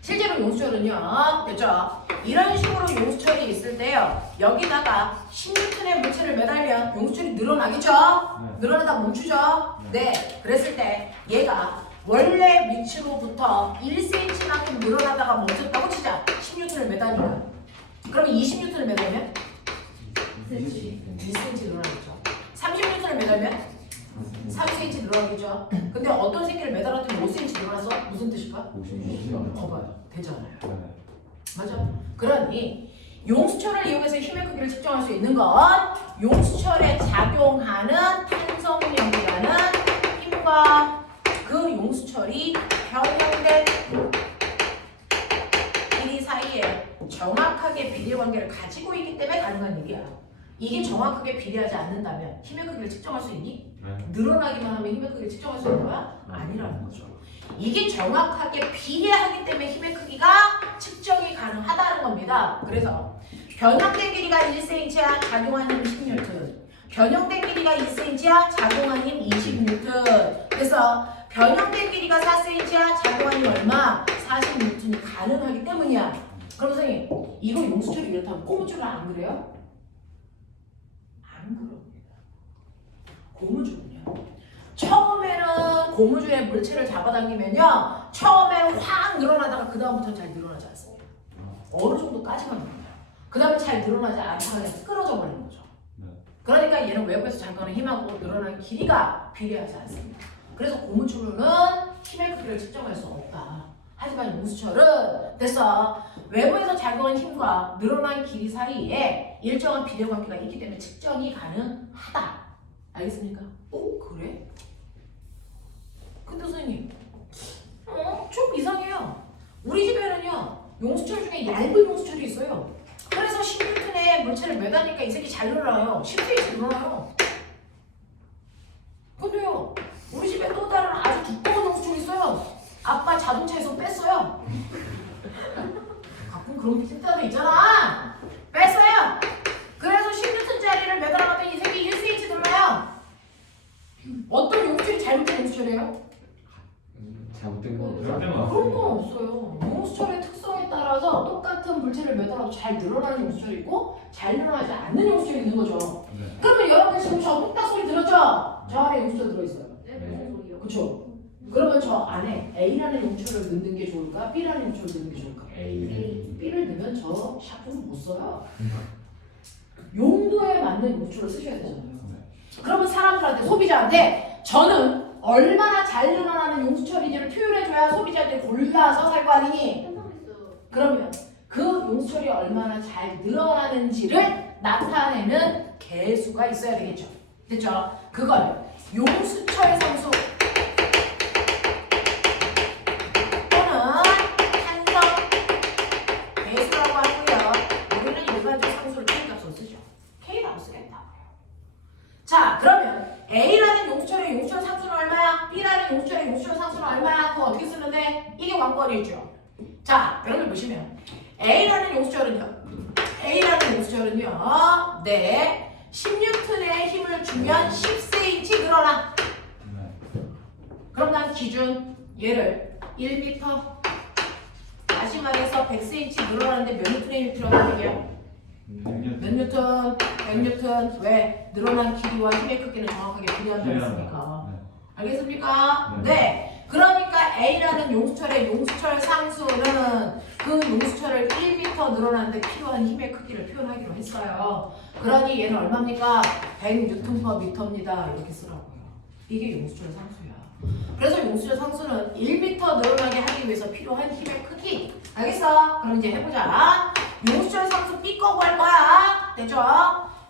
실제로 용수철은요, 됐죠? 이런 식으로 용수철이 있을 때요, 여기다가 10N의 물체를 매달면 용수철이 늘어나겠죠? 네. 늘어나다 멈추죠? 네. 그랬을 때 얘가 원래 위치로부터 1cm만큼 늘어나다가 멈췄다고 치자. 10N을 매달리면. 그러면 20N을 매달면 2cm 늘어나겠죠. 30N을 매달면 3cm 늘어나겠죠. 근데 어떤 새끼를 매달았더니 5cm 늘어나서 무슨 뜻일까? 50. 봐봐요. 되잖아요. 네. 맞아? 그러니 용수철을 이용해서 힘의 크기를 측정할 수 있는 건 용수철에 작용하는 탄성력이라는 힘과 그 용수철이 변형된 길이 사이에 정확하게 비례관계를 가지고 있기 때문에 가능한 얘기야. 이게 정확하게 비례하지 않는다면 힘의 크기를 측정할 수 있니? 네. 늘어나기만 하면 힘의 크기를 측정할 수 있는 거야? 아니라는 거죠. 이게 정확하게 비례하기 때문에 힘의 크기가 측정이 가능하다는 겁니다. 그래서 변형된 길이가 1cm야, 작용하는 힘 10N. 변형된 길이가 2cm야, 작용하는 힘 20N. 그래서 변형된 길이가 4cm야, 작용하는 힘 얼마? 40N이 가능하기 때문이야. 그럼 선생님, 이거 용수철이 이렇다면 고무줄은 안 그래요? 안 그럽니다. 고무줄은요. 처음에는 고무줄에 물체를 잡아당기면요, 처음에는 확 늘어나다가 그 다음부터는 잘 늘어나지 않습니다. 어느 정도까지만 늘어나요. 그 다음에 잘 늘어나지 않다가 그냥 끌어져 버리는 거죠. 네. 그러니까 얘는 외부에서 작용하는 힘하고 늘어나는 길이가 비례하지 않습니다. 그래서 고무줄로는 힘의 크기를 측정할 수 없다. 하지만 용수철은 됐어. 외부에서 작용하는 힘과 늘어난 길이 사이에 일정한 비례관계가 있기 때문에 측정이 가능하다. 알겠습니까? 오, 그래? 근데 선생님, 좀 이상해요. 우리 집에는요, 용수철 중에 얇은 용수철이 있어요. 그래서 10N의 물체를 매다니까 이 새끼 잘 늘어나요. 10cm 늘어나요. 근데요, 우리 집에 또 다른 아주 두꺼운 용수철이 있어요. 아빠 자동차에서 뺐어요. 가끔 그런 게 따로 있잖아. 뺐어요. 그래서 10N짜리를 매달아놨더니 이 새끼 1cm 늘어나요. 어떤 용수철이 잘못된 용수철이에요? 잘못된 거. 그런 건 없어요. 용수철의 특성에 따라서 똑같은 물체를 매달아도 잘 늘어나는 용수철이 있고 잘 늘어나지 않는 용수철이 있는 거죠. 네. 그러면 여러분 지금 저 뚝딱 소리 들었죠? 저 안에 용수철 들어있어요. 네, 무슨 소리요? 그렇죠? 그러면 저 안에 A라는 용수철을 넣는 게 좋을까? B라는 용수철을 넣는 게 좋을까? A. B를 넣으면 저 샤프는 못 써요. 용도에 맞는 용수철을 쓰셔야 되잖아요. 그러면 사람들한테, 소비자한테 저는 얼마나 잘 늘어나는 용수철인지를 표현해줘야 소비자한테 골라서 살 거 아니니? 탄성했어요. 그러면 그 용수철이 얼마나 잘 늘어나는지를 나타내는 개수가 있어야 되겠죠. 됐죠? 그걸 용수철 상수 또는 탄성 개수라고 하고요. 우리는 일반적 상수를 K값으로 쓰죠. K라고 쓰겠다. 자, 그러면 A라는 용수철의 용수철 상수는 얼마야? B라는 용수철의 용수철 상수는 얼마야? 그거 어떻게 쓰는데? 이게 관건이죠. 자, 여러분 보시면 A라는 용수철은요. 네, 10N의 힘을 주면 10cm 늘어나. 그럼 난 기준 얘를 1m 다시 말해서 100cm 늘어나는데 몇 N의 힘이 필요하다는 얘기야? 몇 뉴턴? 100뉴턴. 왜? 늘어난 길이와 힘의 크기는 정확하게 비례한다고 했으니까. 알겠습니까? 네. 네. 그러니까 A라는 용수철의 용수철 상수는 그 용수철을 1m 늘어나는데 필요한 힘의 크기를 표현하기로 했어요. 그러니 얘는 얼마입니까? 100N/m입니다. 이렇게 쓰라고요. 이게 용수철 상수야. 그래서 용수철 상수는 1m 늘어나게 하기 위해서 필요한 힘의 크기. 알겠어? 그럼 이제 해보자. 용수철 상수 B 거 구할 거야. 됐죠?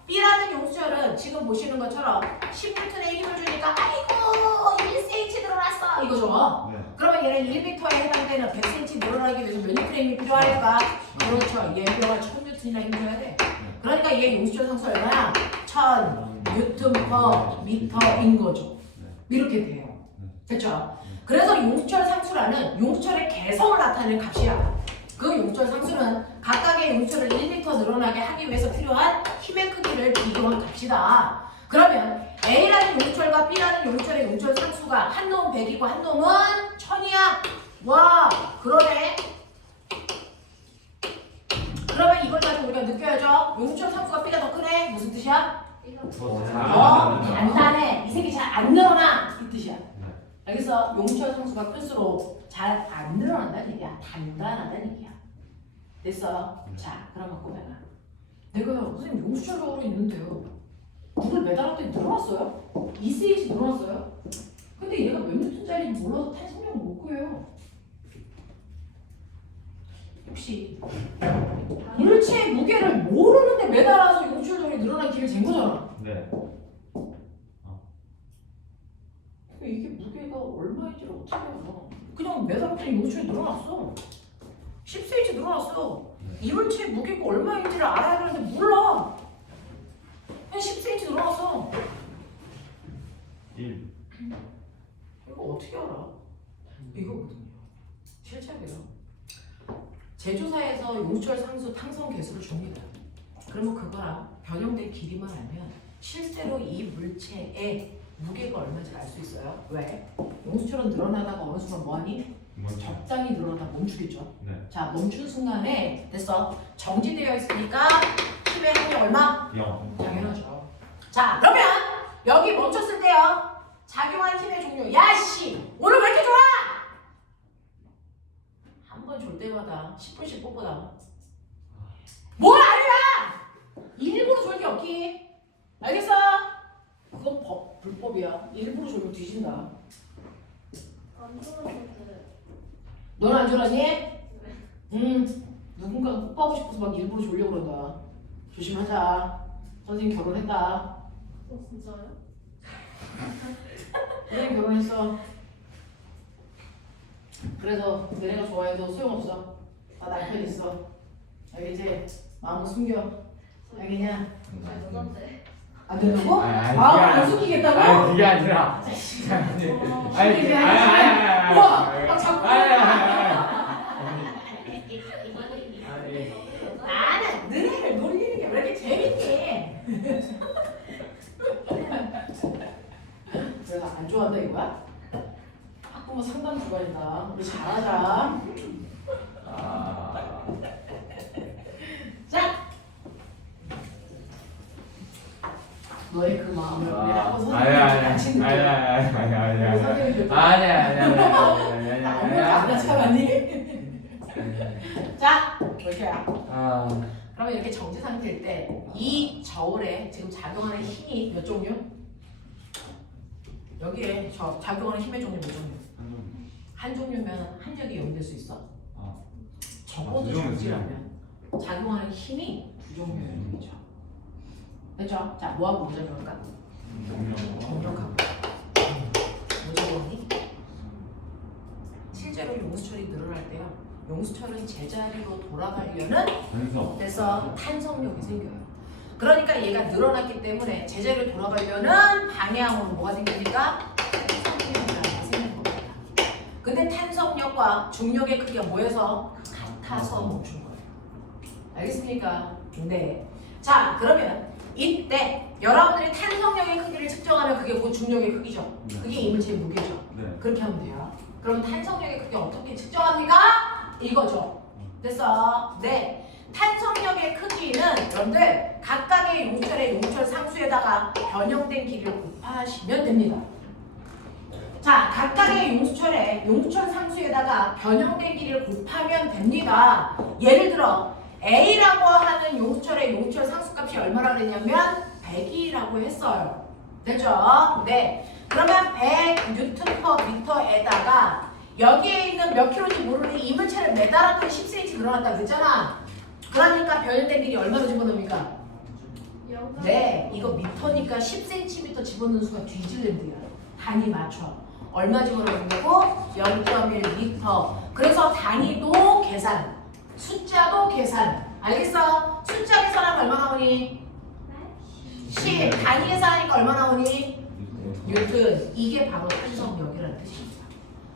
B라는 용수철은 지금 보시는 것처럼 10N의 힘을 주니까 아이고 1cm 늘어났어 이거죠. 네. 그러면 얘는 1m에 해당되는 100cm 늘어나기 위해서 몇 N이 필요할까? 그렇죠. 얘 필요가 1000N이나 힘줘야 돼. 그러니까 얘 용수철 상수 얼마야? 1000N/m인 거죠. 이렇게 돼요. 됐죠? 그래서 용수철 상수라는 용수철의 개성을 나타내는 값이야. 그 용수철 상수는 각각의 용수철을 1m 늘어나게 하기 위해서 필요한 힘의 크기를 비교한 값이다. 그러면 A라는 용수철과 B라는 용수철의 용수철 상수가 한 놈은 100이고 한 놈은 1000이야. 와, 그러네. 그러면 이걸 가지고 우리가 느껴야죠. 용수철 상수가 B가 더 크네. 무슨 뜻이야? 단단해. 이 색이 잘 안 늘어나. 이 뜻이야. 알겠어? 용수철 상수가 클수록 잘 안 늘어난다는 얘기야. 단단하다는 얘기야. 됐어? 자, 그럼 꼬매가. 내가요, 선생님 용수철적으로 있는데요. 물을 매달았더니 늘어났어요? 2cm 늘어났어요? 근데 얘가 몇 뉴턴짜리인지 몰라서 탄성력을 못 구해요. 혹시 물체의 무게를 모르는데 매달아서 용수철적으로 늘어난 길을 잰 거잖아. 네. 이게 무게가 얼마인지를 어떻게 알아? 그냥 매달았더니 용수철이 늘어났어. 10cm 늘어났어. 이 물체의 무게가 얼마인지를 알아야 되는데 몰라. 그냥 10cm 늘어났어. 1. 이거 어떻게 알아? 이거거든요. 실체계요. 제조사에서 용수철 상수 탕성 개수를 줍니다. 그러면 그거랑 변형된 길이만 알면 실제로 이 물체의 무게가 얼마인지 알 수 있어요. 왜? 용수철은 늘어나다가 어느 순간 뭐하니? 적당히 늘어나다 멈추겠죠. 네. 자, 멈춘 순간에 됐어. 정지되어 있으니까 힘의 합이 얼마? 0. 당연하죠. 자, 그러면 여기 멈췄을 때요. 작용한 힘의 종류. 야씨, 오늘 왜 이렇게 좋아? 한 번 줄 때마다 10분씩 뽑보다. 뭘 아니야? 일부러 졸 게 없기. 알겠어? 그건 불법이야. 일부러 졸면 뒤진다. 넌 안 졸았니? 누군가 뽀뽀하고 싶어서 막 일부러 졸려고 그런다. 조심하자. 선생님 결혼했다. 진짜요? 선생님 결혼했어. 그래서 너네가 좋아해도 소용없어. 나 남편 있어. 알겠지? 마음을 숨겨. 알겠냐? 여잔데. 안 된다고? 아니, 마음을 그게 안 아니- 숨기겠다고? 아니 그게 아니라. 우와! 막 자꾸 나는 너네를 놀리는 게 왜 이렇게 재밌니? 그래서 안 좋아한다 이거야? 학부모 상담 주관이다. 우리 잘하자. 자, 너의 그 마음을 우리 학부 선생님이 같이 느껴. 아무것도 안 나차가니? 자, 볼게요. 그러면 이렇게 정지 상태일 때 이 저울에 지금 작용하는 힘이 몇 종류? 여기에 작용하는 힘의 종류 몇 종류? 한 종류면 한 력이 이용될 수 있어. 적어도 정지라면 작용하는 힘이 두 종류죠. 됐죠? 자, 뭐하고 뭐 작용할까? 정력하고. 뭐 작용하니? 실제로 용수철이 늘어날 때요. 용수철은 제자리로 돌아가려는 그래서 탄성력이 생겨요. 그러니까 얘가 늘어났기 때문에 제자리로 돌아가려는 방향으로 뭐가 생깁니까? 탄성력이 생기는 겁니다. 근데 탄성력과 중력의 크기가 뭐여서 같아서 멈춘 거예요. 알겠습니까? 네. 자, 그러면 이때 여러분들이 탄성력의 크기를 측정하면 그게 곧 중력의 크기죠. 그게 이물체의 무게죠. 그렇게 하면 돼요. 그럼 탄성력의 크기 어떻게 측정합니까? 이거죠. 됐어? 네. 탄성력의 크기는 여러분들 각각의 용수철의 용수철 상수에다가 변형된 길이를 곱하시면 됩니다. 자, 각각의 용수철 상수에다가 변형된 길이를 곱하면 됩니다. 예를 들어 A라고 하는 용수철의 용수철 상수값이 얼마나 그랬냐면 100이라고 했어요. 됐죠? 네. 그러면 100 뉴턴 퍼 미터에다가 여기에 있는 몇 킬로인지 모르는 이물체를 매달았더니 10cm 늘어났다 그랬잖아. 그러니까 변형된 길이 얼마나 집어넣습니까? 네, 이거 미터니까 10cm 집어넣는 수가 뒤질랜드야. 단위 맞춰. 얼마 집어넣는다고? 0.1m. 그래서 단위도 계산, 숫자도 계산. 알겠어? 숫자 계산하면 얼마 나오니? 10. 단위 계산하니까 얼마 나오니? 뉴턴. 이게 바로 탄성력이라는 뜻입니다.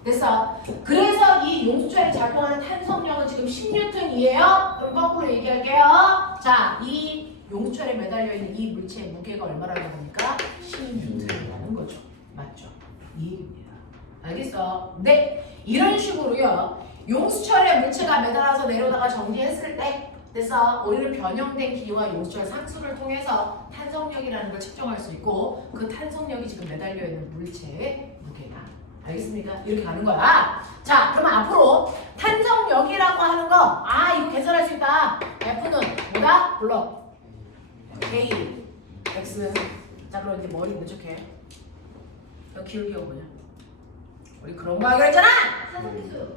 됐어? 그래서 이 용수철에 작동하는 탄성력은 지금 10뉴턴이에요. 그럼 거꾸로 얘기할게요. 자, 이 용수철에 매달려 있는 이 물체의 무게가 얼마라고 합니까? 10뉴턴이라는 거죠. 맞죠? 이 얘기입니다. 알겠어? 네. 이런 식으로요. 용수철에 물체가 매달아서 내려다가 정지했을 때 그래서 우리는 변형된 길이와 용수철 상수를 통해서 탄성력이라는 걸 측정할 수 있고 그 탄성력이 지금 매달려 있는 물체의 무게다. 알겠습니까? 이렇게 가는 거야. 자, 그러면 앞으로 탄성력이라고 하는 거, 이거 계산할 수 있다. F는 뭐다? 불러. K, X. 자, 그럼 이제 머리 무척해. 여기 기울기가 뭐냐? 우리 그런 거 하기로 했잖아! 산성기수.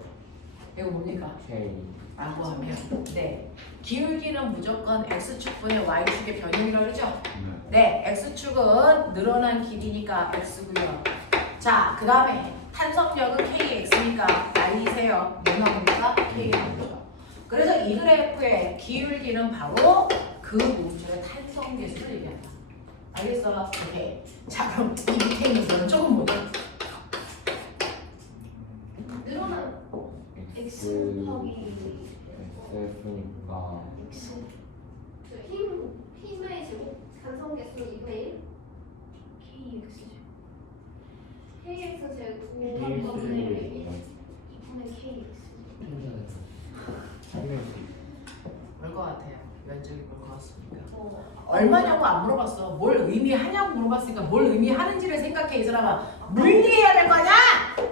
이거 뭡니까? K. 라고 하면 네, 기울기는 무조건 X축분의 Y축의 변형이라고 그러죠? 네, X축은 늘어난 길이니까 X고요. 자, 그 다음에 탄성력은 KX니까 날리세요. 뭐 나옵니까? K 나오죠. 그래서 이 그래프의 기울기는 바로 그 용수철의 탄성 계수를 얘기한다. 알겠어? 오케이. 자, 그럼 이 밑에 있는 거는 조금 뭐야? 늘어난 X 곱하기 X니까 X. 힘의 제곱 산성계수 2분의 1 KX KX 제곱 곱하기 2분의 KX. 뭘 것 같아요? 면적이 뭘 것 같습니까? 얼마냐고 안 물어봤어. 뭘 의미하냐고 물어봤으니까 뭘 의미하는지를 생각해 이 사람아. 물리해야 될 거 아니야?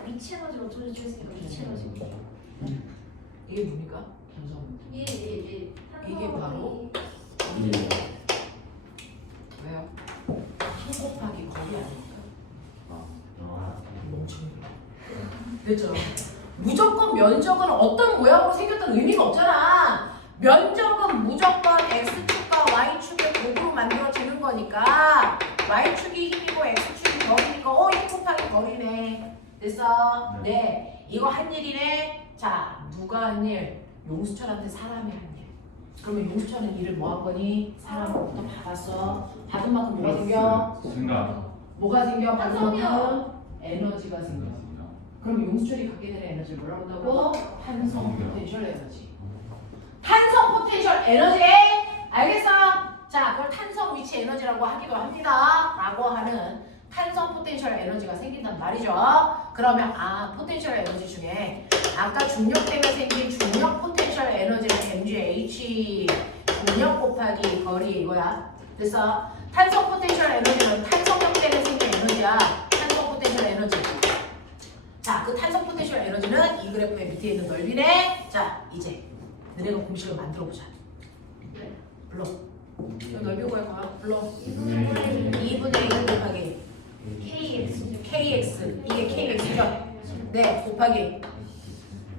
미치해가지고 어쩌지 주했으니까 미치해가지고. 이게 뭡니까? 탄성. 이게 바로? 왜요? 힘 곱하기 거리 아닙니까? 멍청이. 됐죠? 무조건 면적은 어떤 모양으로 생겼던 의미가 없잖아. 면적은 무조건 X축과 Y축의 곱으로 만들어지는 거니까 Y축이 힘이고 X축이 거리니까 힘 곱하기 거리네. 됐어? 네. 이거 한 일이네. 자, 누가 한 일? 용수철한테 사람이 한 일. 그러면 용수철은 일을 뭐 한 거니? 사람으로부터 받았어. 받은 만큼 뭐가 생겨? 생각. 뭐가 생겨? 받은 만큼 탄성이요. 에너지가 생겨. 그럼 용수철이 갖게 되는 에너지를 뭐라고 한다고? 탄성 포텐셜 에너지. 탄성 포텐셜 에너지! 알겠어? 자, 그걸 탄성 위치 에너지라고 하기도 합니다. 라고 하는 탄성 포텐셜 에너지가 생긴단 말이죠. 그러면 포텐셜 에너지 중에 아까 중력 때문에 생긴 중력 포텐셜 에너지는 mgh 중력 곱하기 거리 이거야. 그래서 탄성 포텐셜 에너지는 탄성력 때문에 생긴 에너지야. 탄성 포텐셜 에너지. 자, 그 탄성 포텐셜 에너지는 이 그래프의 밑에 있는 넓이네. 자, 이제 너네가 공식을 만들어 보자. 불러. 저 넓이 구할 거야. 불러. 2분의 1 곱하기 KX. 이게 KX죠? 네, 곱하기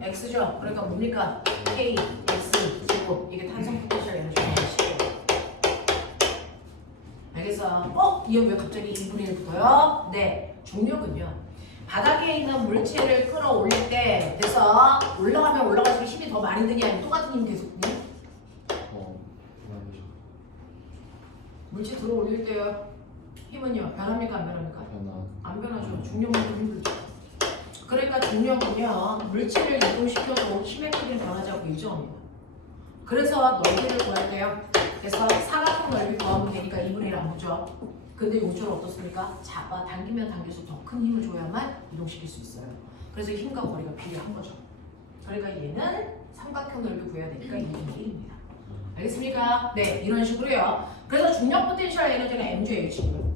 X죠? 그러니까 뭡니까? KX 제곱. 이게 탄성 포텐셜 에너지예요. 알겠어? 이거 왜 갑자기 2분의 1 붙어요? 네, 중력은요. 바닥에 있는 물체를 끌어올릴 때 돼서 올라가면 올라갈수록 힘이 더 많이 드니 아니면 똑같은 힘 계속 드니? 물체 들어 올릴 때요 힘은요 변합니까 안 변합니까? 안 변하죠. 중력만큼 힘들죠. 그러니까 중력은요 물체를 이동시켜도 힘의 크기는 변하지 않고 일정합니다. 그래서 넓이를 구할 때요. 그래서 사각형 넓이 구하면 되니까 2분의 1 안 붙죠. 근데 용수철은 어떻습니까? 잡아 당기면 당길수록 더 큰 힘을 줘야만 이동시킬 수 있어요. 그래서 힘과 거리가 비례한 거죠. 그러니까 얘는 삼각형 넓이 구해야 되니까 2분의 1입니다. 알겠습니까? 네, 이런 식으로요. 그래서 중력 포텐셜 에너지는 mgh고요.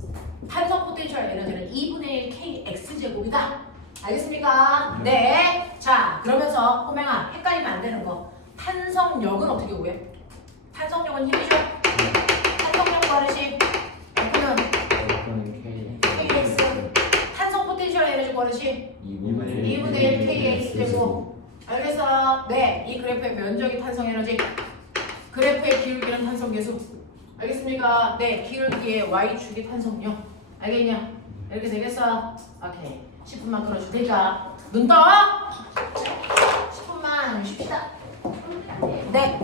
탄성 포텐셜 에너지는 2분의 1 kx 제곱이다. 알겠습니까? 네. 자, 그러면서 호명아 헷갈리면 안 되는 거. 탄성력은 어떻게 구해? 탄성력은 힘이죠? 탄성력 버릇이 F는 F는 K KX. 탄성 포텐셜 에너지 버릇이 2분의 1 KX 되고. 알겠어? 네. 이 그래프의 면적이 탄성 에너지. 그래프의 기울기는 탄성 계수. 알겠습니까? 네. 기울기의 Y축이 탄성력. 알겠냐? 이렇게 되겠어? 오케이. 10분만 끌어줄 테니까 눈 떠! 10분만 쉽시다. 네.